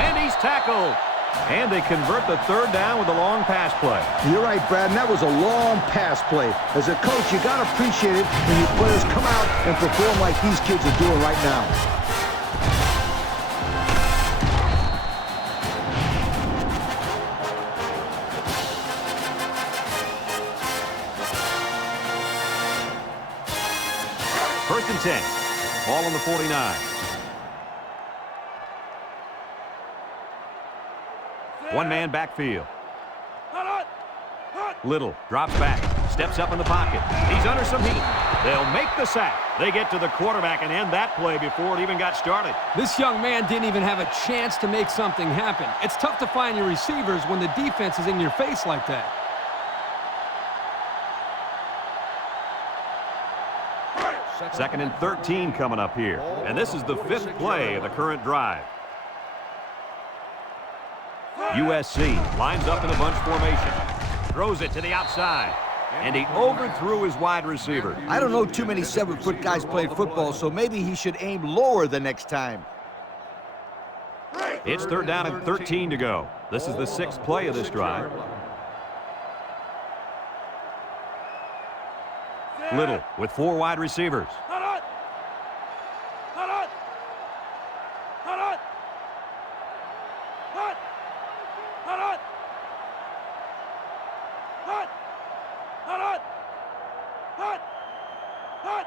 And he's tackled. And they convert the 3rd down with a long pass play. You're right, Brad, and that was a long pass play. As a coach, you got to appreciate it when your players come out and perform like these kids are doing right now. First and 10. Ball on the 49. One-man backfield. Little drops back, steps up in the pocket. He's under some heat. They'll make the sack. They get to the quarterback and end that play before it even got started. This young man didn't even have a chance to make something happen. It's tough to find your receivers when the defense is in your face like that. Second and 13 coming up here. And this is the 5th play of the current drive. USC lines up in a bunch formation. Throws it to the outside. And he overthrew his wide receiver. I don't know too many 7-foot guys playing football, so maybe he should aim lower the next time. It's 3rd down and 13 to go. This is the 6th play of this drive. Little with 4 wide receivers.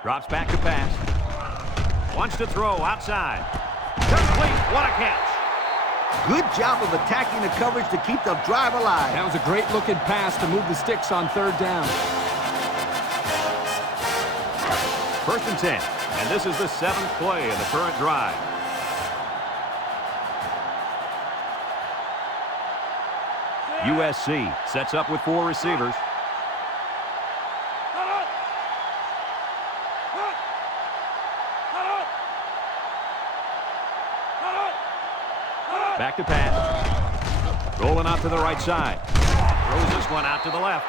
Drops back to pass. Wants to throw outside. Complete. What a catch. Good job of attacking the coverage to keep the drive alive. That was a great-looking pass to move the sticks on 3rd down. 1st and 10. And this is the 7th play of the current drive. USC sets up with 4 receivers. Back to pass. Rolling out to the right side. Throws this one out to the left.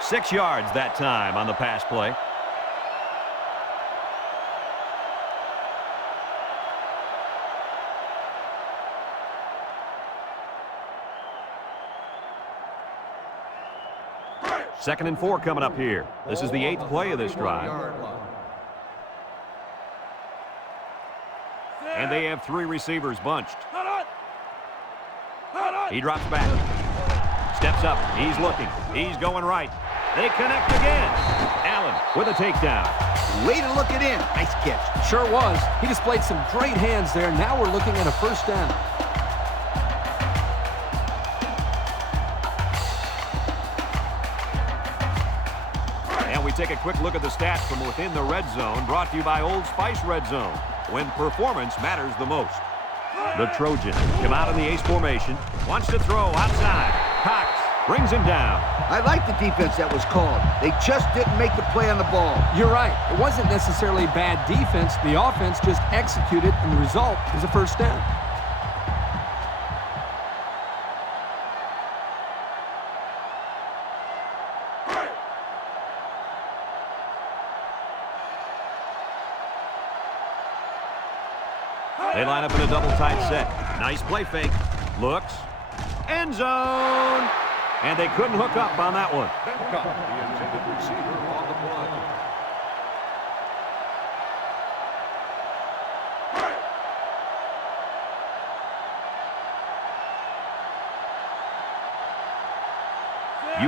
6 yards that time on the pass play. Second and 4 coming up here. This is the 8th play of this drive. And they have 3 receivers bunched. He drops back. Steps up. He's looking. He's going right. They connect again. Allen with a takedown. Way to look it in. Nice catch. Sure was. He displayed some great hands there. Now we're looking at a first down. And we take a quick look at the stats from within the red zone, brought to you by Old Spice Red Zone, when performance matters the most. The Trojans come out in the ace formation. Wants to throw outside. Cox brings him down. I like the defense that was called. They just didn't make the play on the ball. You're right. It wasn't necessarily bad defense. The offense just executed, and the result is a first down. They line up in a double tight set. Nice play fake. Looks. End zone. And they couldn't hook up on that one. Beckham, the intended receiver, on the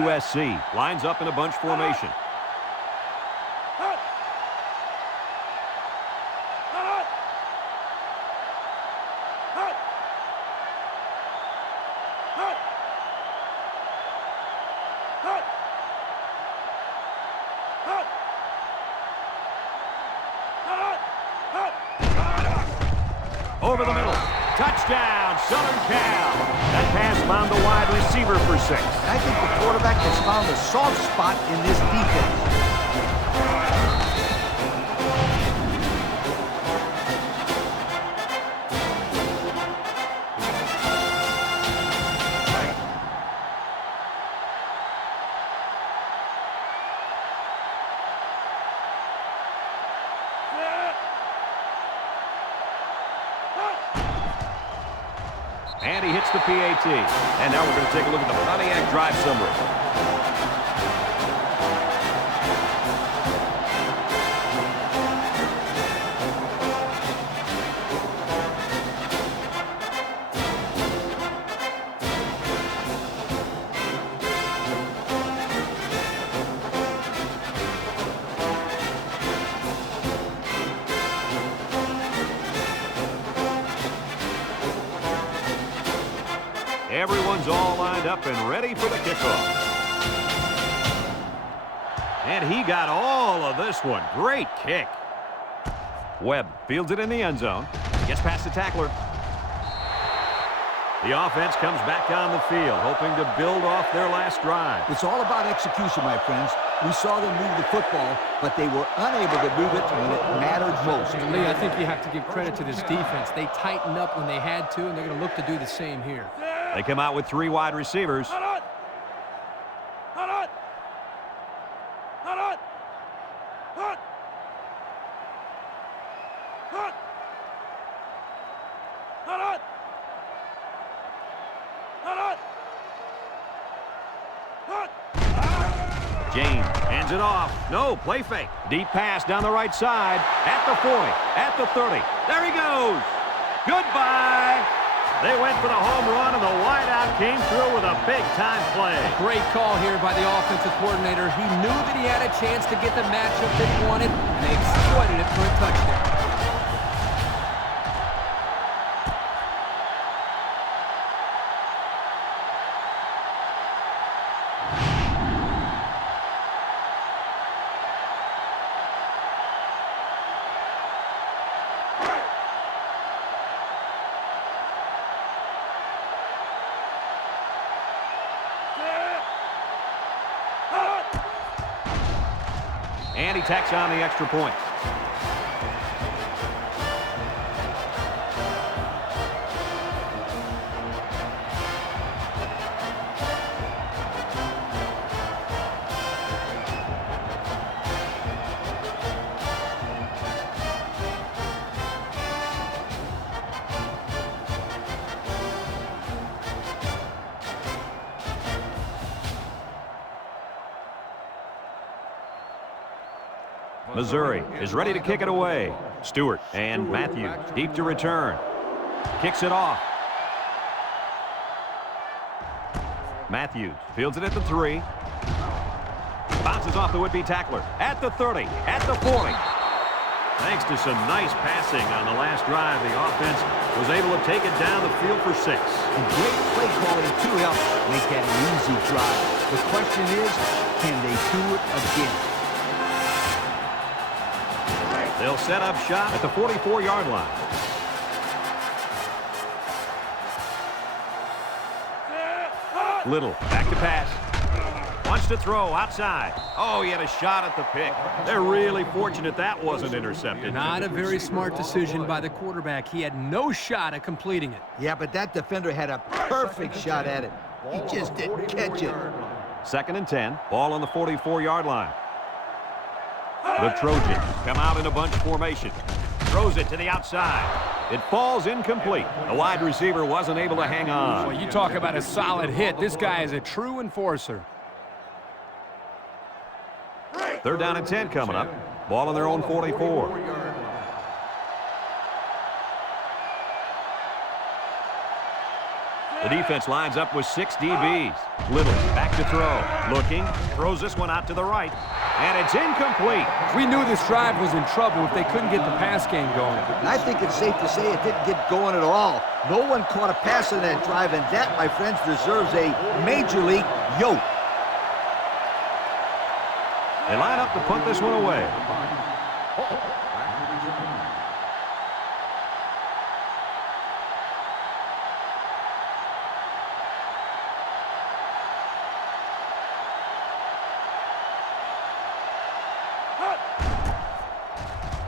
play. USC lines up in a bunch formation. Over the middle. Touchdown, Southern Cal. That pass found the wide receiver for 6. I think the quarterback has found a soft spot in this defense. And he hits the PAT. And now we're going to take a look at the Pontiac drive summary. Everyone's all lined up and ready for the kickoff. And he got all of this one. Great kick. Webb fields it in the end zone. Gets past the tackler. The offense comes back on the field, hoping to build off their last drive. It's all about execution, my friends. We saw them move the football, but they were unable to move it when it mattered most. Lee, I think you have to give credit to this defense. They tightened up when they had to, and they're going to look to do the same here. They come out with 3 wide receivers. James hands it off. No, play fake. Deep pass down the right side. At the 40, at the 30. There he goes. Goodbye. They went for the home run, and the wideout came through with a big-time play. Great call here by the offensive coordinator. He knew that he had a chance to get the matchup that he wanted, and they exploited it for a touchdown. And he tacks on the extra point. Missouri is ready to kick it away. Stewart and Matthews deep to return. Kicks it off. Matthews fields it at the 3. Bounces off the would-be tackler at the 30, at the 40. Thanks to some nice passing on the last drive, the offense was able to take it down the field for 6. And great play calling to help make that an easy drive. The question is, can they do it again? They'll set up shop at the 44-yard line. Little back to pass. Wants to throw outside. Oh, he had a shot at the pick. They're really fortunate that wasn't intercepted. Not a very smart decision by the quarterback. He had no shot at completing it. Yeah, but that defender had a perfect shot at it. He just didn't catch it. 2nd and 10. Ball on the 44-yard line. The Trojans come out in a bunch formation. Throws it to the outside. It falls incomplete. The wide receiver wasn't able to hang on. Well, you talk about a solid hit. This guy is a true enforcer. 3rd down and 10 coming up. Ball on their own 44. The defense lines up with 6 DBs. Little back to throw. Looking. Throws this one out to the right. And it's incomplete. We knew this drive was in trouble if they couldn't get the pass game going. And I think it's safe to say it didn't get going at all. No one caught a pass on that drive, and that, my friends, deserves a major league yoke. They line up to punt this one away.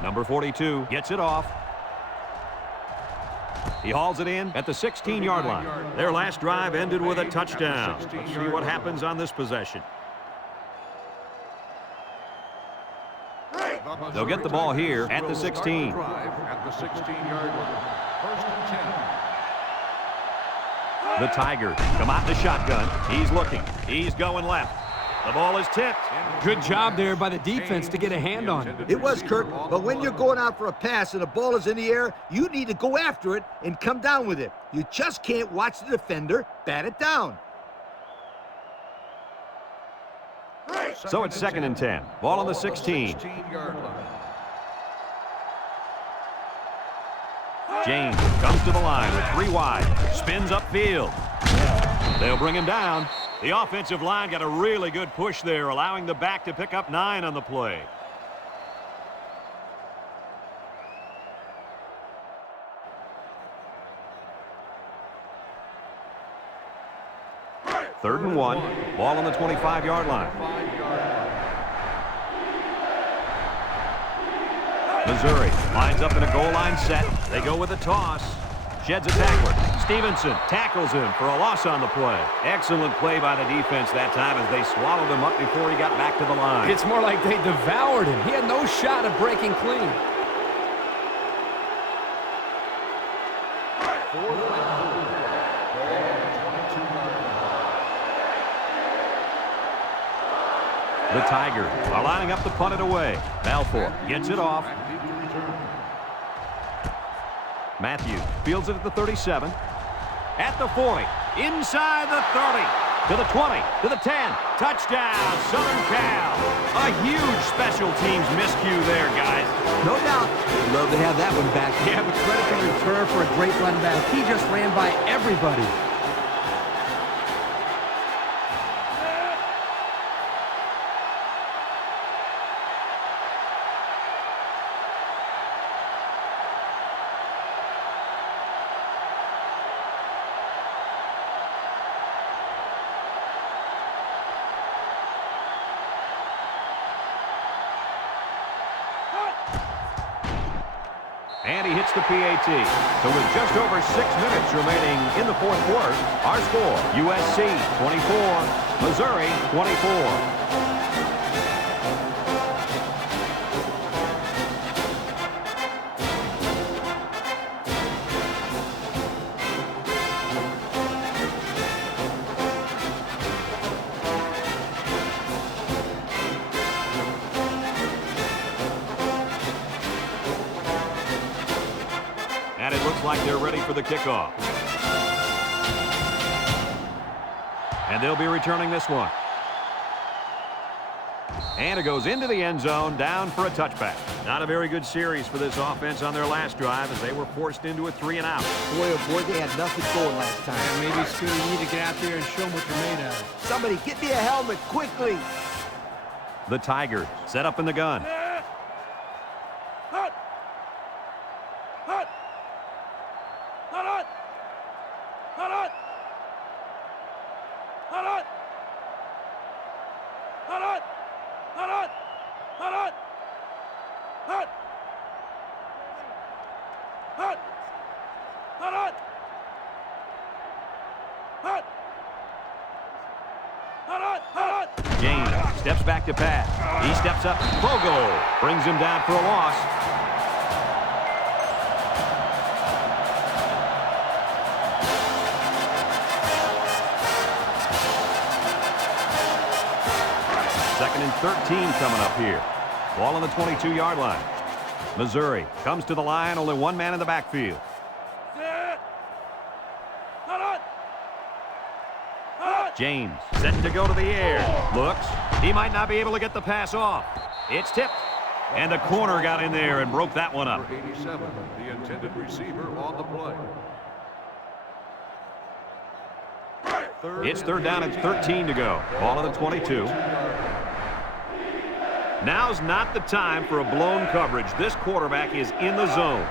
Number 42 gets it off. He hauls it in at the 16-yard line. Their last drive ended with a touchdown. Let's see what happens on this possession. They'll get the ball here at the 16. At the 16-yard line. 1st and 10. The Tigers come out in the shotgun. He's looking. He's going left. The ball is tipped. Good job there by the defense to get a hand on it. It was, Kirk, but when you're going out for a pass and the ball is in the air, you need to go after it and come down with it. You just can't watch the defender bat it down. So it's 2nd and 10. Ball on the 16. 16-yard line. James comes to the line with 3 wide. Spins upfield. They'll bring him down. The offensive line got a really good push there, allowing the back to pick up 9 on the play. Third and 1. Ball on the 25-yard line. Missouri lines up in a goal line set. They go with a toss. Sheds a tackler. Stevenson tackles him for a loss on the play. Excellent play by the defense that time as they swallowed him up before he got back to the line. It's more like they devoured him. He had no shot of breaking clean. 4th and 4. The Tigers are lining up to punt it away. Balfour gets it off. Matthews fields it at the 37. At the 40. Inside the 30. To the 20. To the 10. Touchdown, Southern Cal. A huge special teams miscue there, guys. No doubt. I'd love to have that one back. Yeah, but credit in return for a great run back. He just ran by everybody. And he hits the PAT. So with just over 6 minutes remaining in the 4th quarter, our score, USC 24, Missouri 24. looks like they're ready for the kickoff. And they'll be returning this one. And it goes into the end zone, down for a touchback. Not a very good series for this offense on their last drive as they were forced into a 3-and-out. Boy, oh boy, they had nothing going last time. And maybe, Scooter, you need to get out there and show them what you're made of. Somebody get me a helmet quickly. The Tigers set up in the gun. James steps back to pass. He steps up. Bogo brings him down for a loss. Second and 13 coming up here. Ball on the 22-yard line. Missouri comes to the line. Only one man in the backfield. James set to go to the air. Looks. He might not be able to get the pass off. It's tipped. And the corner got in there and broke that one up. 87, the intended receiver on the play. It's third down and 13 to go. Ball on the 22. Now's not the time for a blown coverage. This quarterback is in the zone.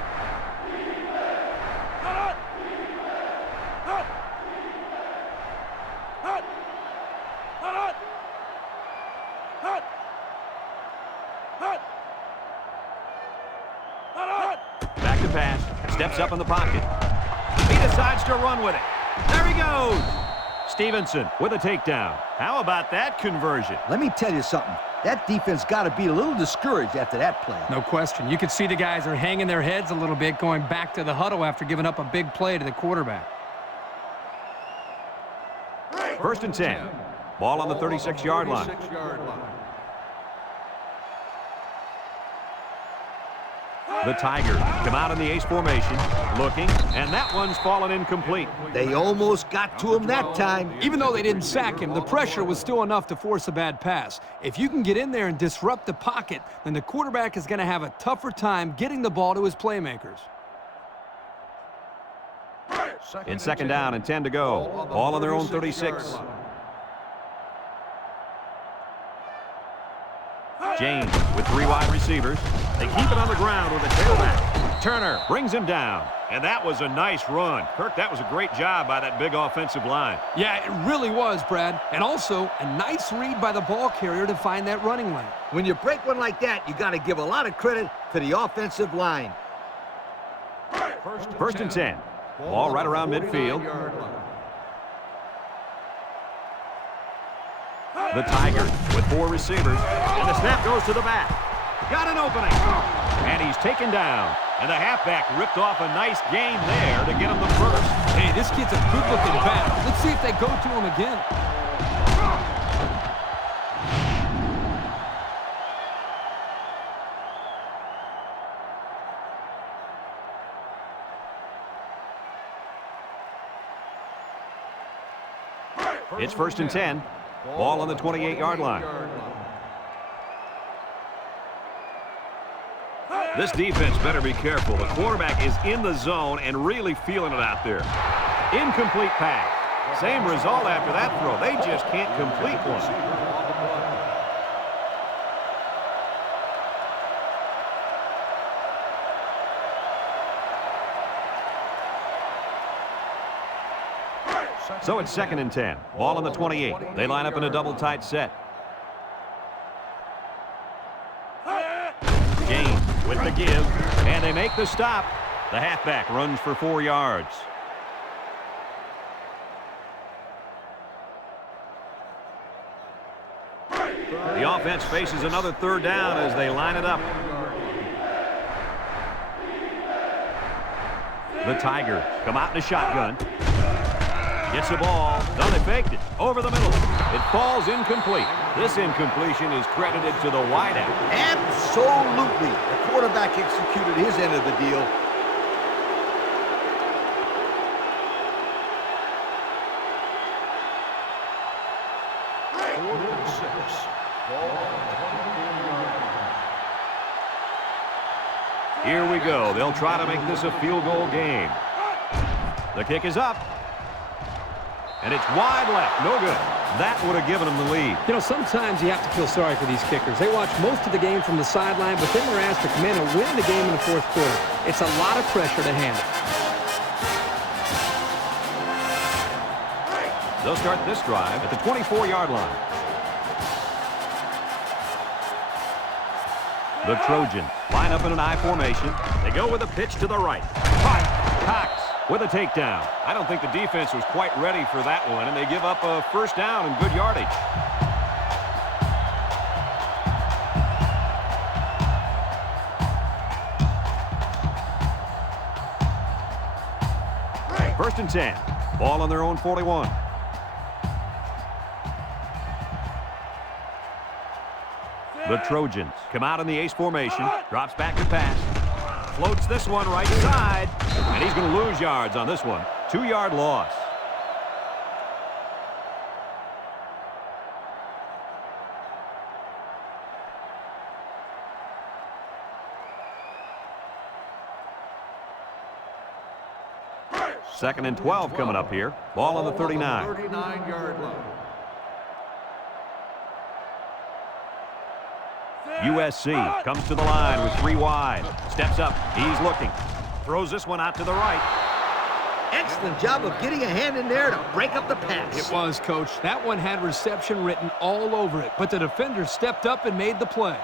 Back to pass. Steps up in the pocket. He decides to run with it. There he goes. Stevenson with a takedown. How about that conversion? Let me tell you something. That defense got to be a little discouraged after that play. No question. You could see the guys are hanging their heads a little bit going back to the huddle after giving up a big play to the quarterback. First and 10. Ball on the 36-yard line. The Tigers come out in the ace formation, looking, and that one's fallen incomplete. They almost got to him that time. Even though they didn't sack him, the pressure was still enough to force a bad pass. If you can get in there and disrupt the pocket, then the quarterback is going to have a tougher time getting the ball to his playmakers. It's second down and 10 to go. Ball on their own 36. James with three wide receivers. They keep it on the ground with a tailback. Turner brings him down. And that was a nice run. Kirk, that was a great job by that big offensive line. Yeah, it really was, Brad. And also, a nice read by the ball carrier to find that running lane. When you break one like that, you got to give a lot of credit to the offensive line. First and 10. Ball right around midfield. The Tigers with four receivers. And the snap goes to the back. Got an opening. And he's taken down. And the halfback ripped off a nice gain there to get him the first. Hey, this kid's a good-looking back. Let's see if they go to him again. It's first and 10. Ball on the 28-yard line. This defense better be careful. The quarterback is in the zone and really feeling it out there. Incomplete pass. Same result after that throw. They just can't complete one. So it's second and 10. Ball on the 28. They line up in a double tight set. James with the give, and they make the stop. The halfback runs for 4 yards. The offense faces another third down as they line it up. The Tigers come out in a shotgun. Gets the ball. No, they faked it. Over the middle. It falls incomplete. This incompletion is credited to the wideout. Absolutely. The quarterback executed his end of the deal. go. They'll try to make this a field goal game. The kick is up. And it's wide left. No good. That would have given them the lead. You know, sometimes you have to feel sorry for these kickers. They watch most of the game from the sideline, but then they're asked to come in and win the game in the fourth quarter. It's a lot of pressure to handle. They'll start this drive at the 24-yard line. The Trojans line up in an I formation. They go with a pitch to the right. Cox with a takedown. I don't think the defense was quite ready for that one, and they give up a first down and good yardage. First and 10. Ball on their own 41. The Trojans come out in the ace formation. Drops back to pass. Floats this one right side. And he's going to lose yards on this one. 2-yard loss. Second and 12 coming up here. Ball on the 39. 39-yard line. USC comes to the line with 3 wide. Steps up. He's looking. Throws this one out to the right. Excellent job of getting a hand in there to break up the pass. It was, Coach. That one had reception written all over it, but the defender stepped up and made the play.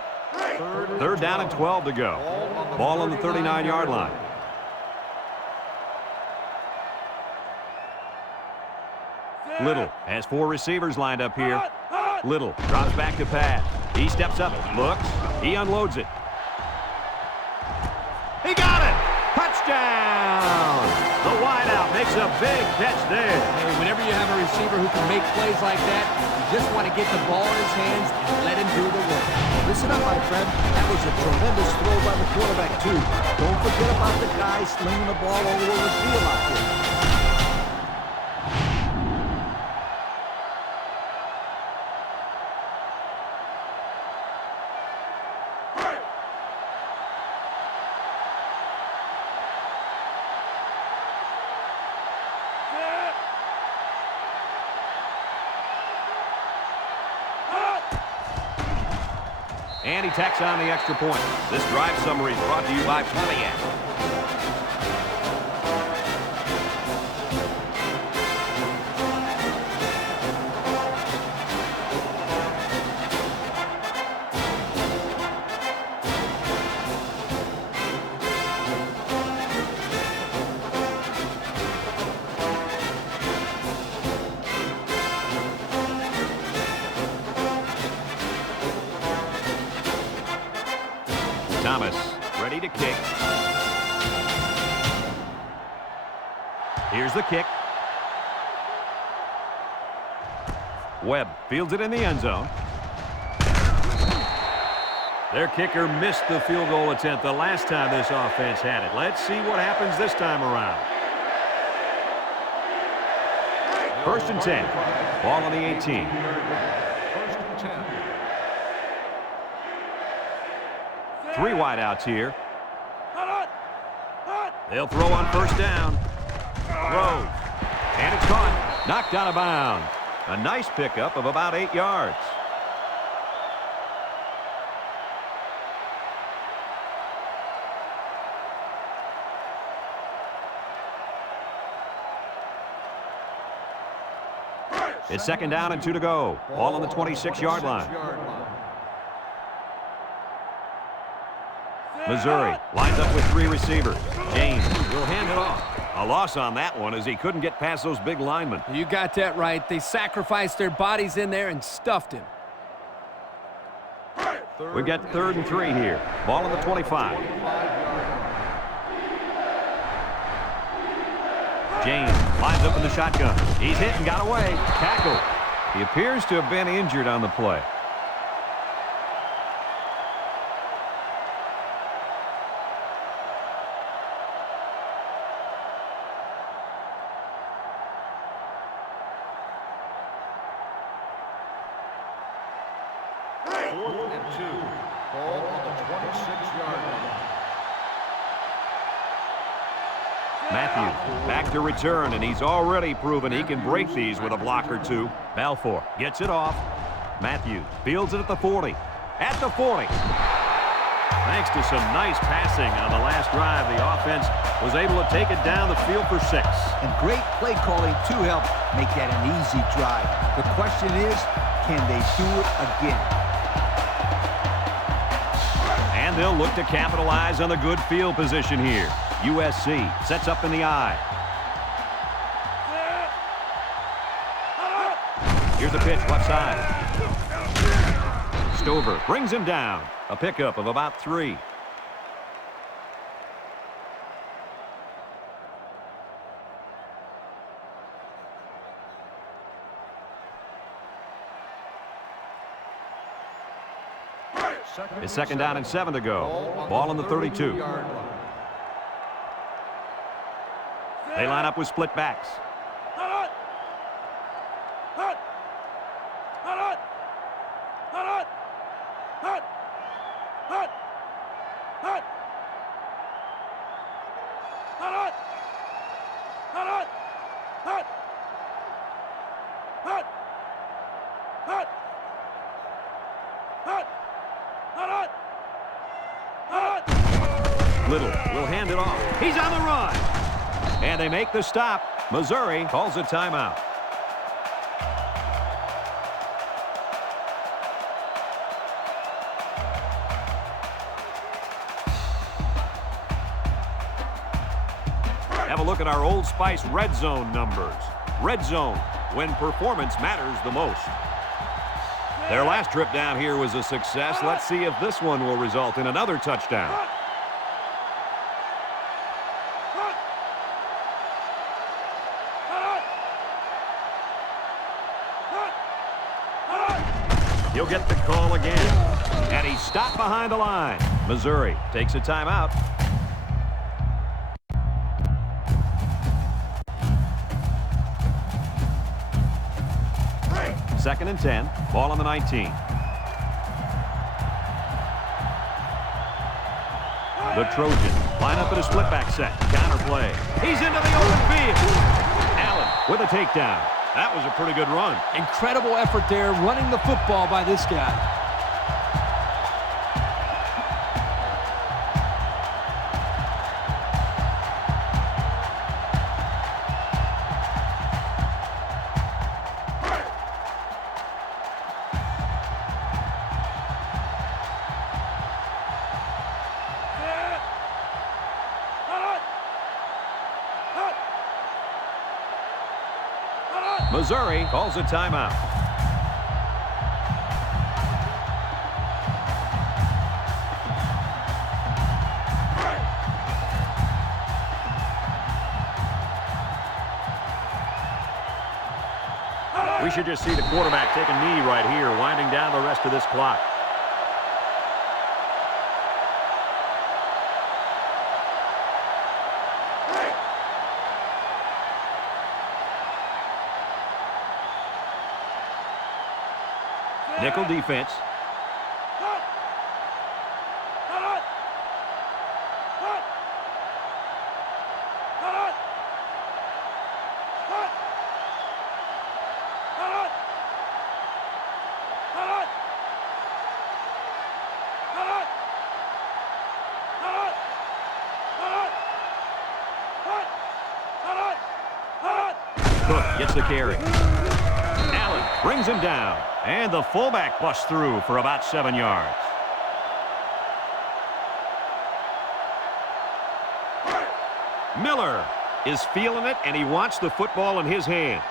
Third down and 12 to go. Ball on the 39-yard line. Little has 4 receivers lined up here. Little drops back to pass. He steps up, looks, he unloads it. He got it! Touchdown! The wideout makes a big catch there. Hey, whenever you have a receiver who can make plays like that, you just want to get the ball in his hands and let him do the work. Listen up, my friend. That was a tremendous throw by the quarterback, too. Don't forget about the guy slinging the ball all over the field out there. And he tacks on the extra point. This drive summary is brought to you by Pontiac. Thomas ready to kick. Here's the kick. Webb fields it in the end zone. Their kicker missed the field goal attempt the last time this offense had it. Let's see what happens this time around. First and 10. Ball on the 18. First and 10. 3 wideouts here. They'll throw on first down. Throws. And it's caught. Knocked out of bounds. A nice pickup of about 8 yards. It's second down and 2 to go. Ball on the 26-yard line. Missouri lines up with 3 receivers. James will hand it off. A loss on that one as he couldn't get past those big linemen. You got that right. They sacrificed their bodies in there and stuffed him. We've got 3rd and 3 here. Ball on the 25. James lines up in the shotgun. He's hit and got away. Tackled. He appears to have been injured on the play. Back to return, and he's already proven he can break these with a block or two. Balfour gets it off. Matthews fields it at the 40. At the 40. Thanks to some nice passing on the last drive, the offense was able to take it down the field for 6. And great play calling to help make that an easy drive. The question is, can they do it again? And they'll look to capitalize on the good field position here. USC sets up in the I. Here's the pitch left side. Stover brings him down. A pickup of about 3. It's 2nd down and 7 to go. Ball on the 32. They line up with split backs. Little will hand it off. He's on the run. And they make the stop. Missouri calls a timeout. Have a look at our Old Spice red zone numbers. Red zone, when performance matters the most. Their last trip down here was a success. Let's see if this one will result in another touchdown. He'll get the call again. And he's stopped behind the line. Missouri takes a timeout. Second and 10. Ball on the 19. The Trojans line up in a split back set. Counter play. He's into the open field. Allen with a takedown. That was a pretty good run. Incredible effort there running the football by this guy. Missouri calls a timeout. We should just see the quarterback take a knee right here, winding down the rest of this clock. Nickel defense. Cook gets the carry. Allen brings him down. And the fullback busts through for about 7 yards. Miller is feeling it, and he wants the football in his hands.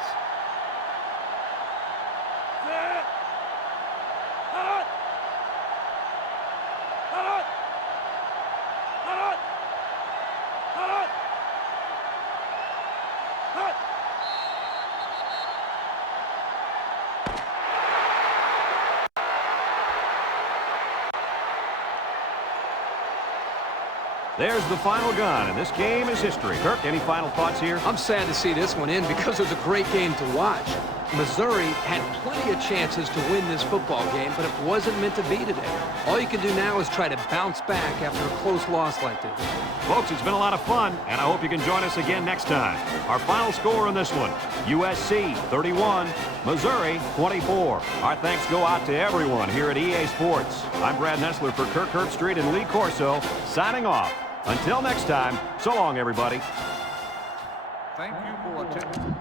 There's the final gun, and this game is history. Kirk, any final thoughts here? I'm sad to see this one end because it was a great game to watch. Missouri had plenty of chances to win this football game, but it wasn't meant to be today. All you can do now is try to bounce back after a close loss like this. Folks, it's been a lot of fun, and I hope you can join us again next time. Our final score in this one, USC 31, Missouri 24. Our thanks go out to everyone here at EA Sports. I'm Brad Nessler for Kirk Herbstreit and Lee Corso, signing off. Until next time, so long, everybody. Thank you for attending.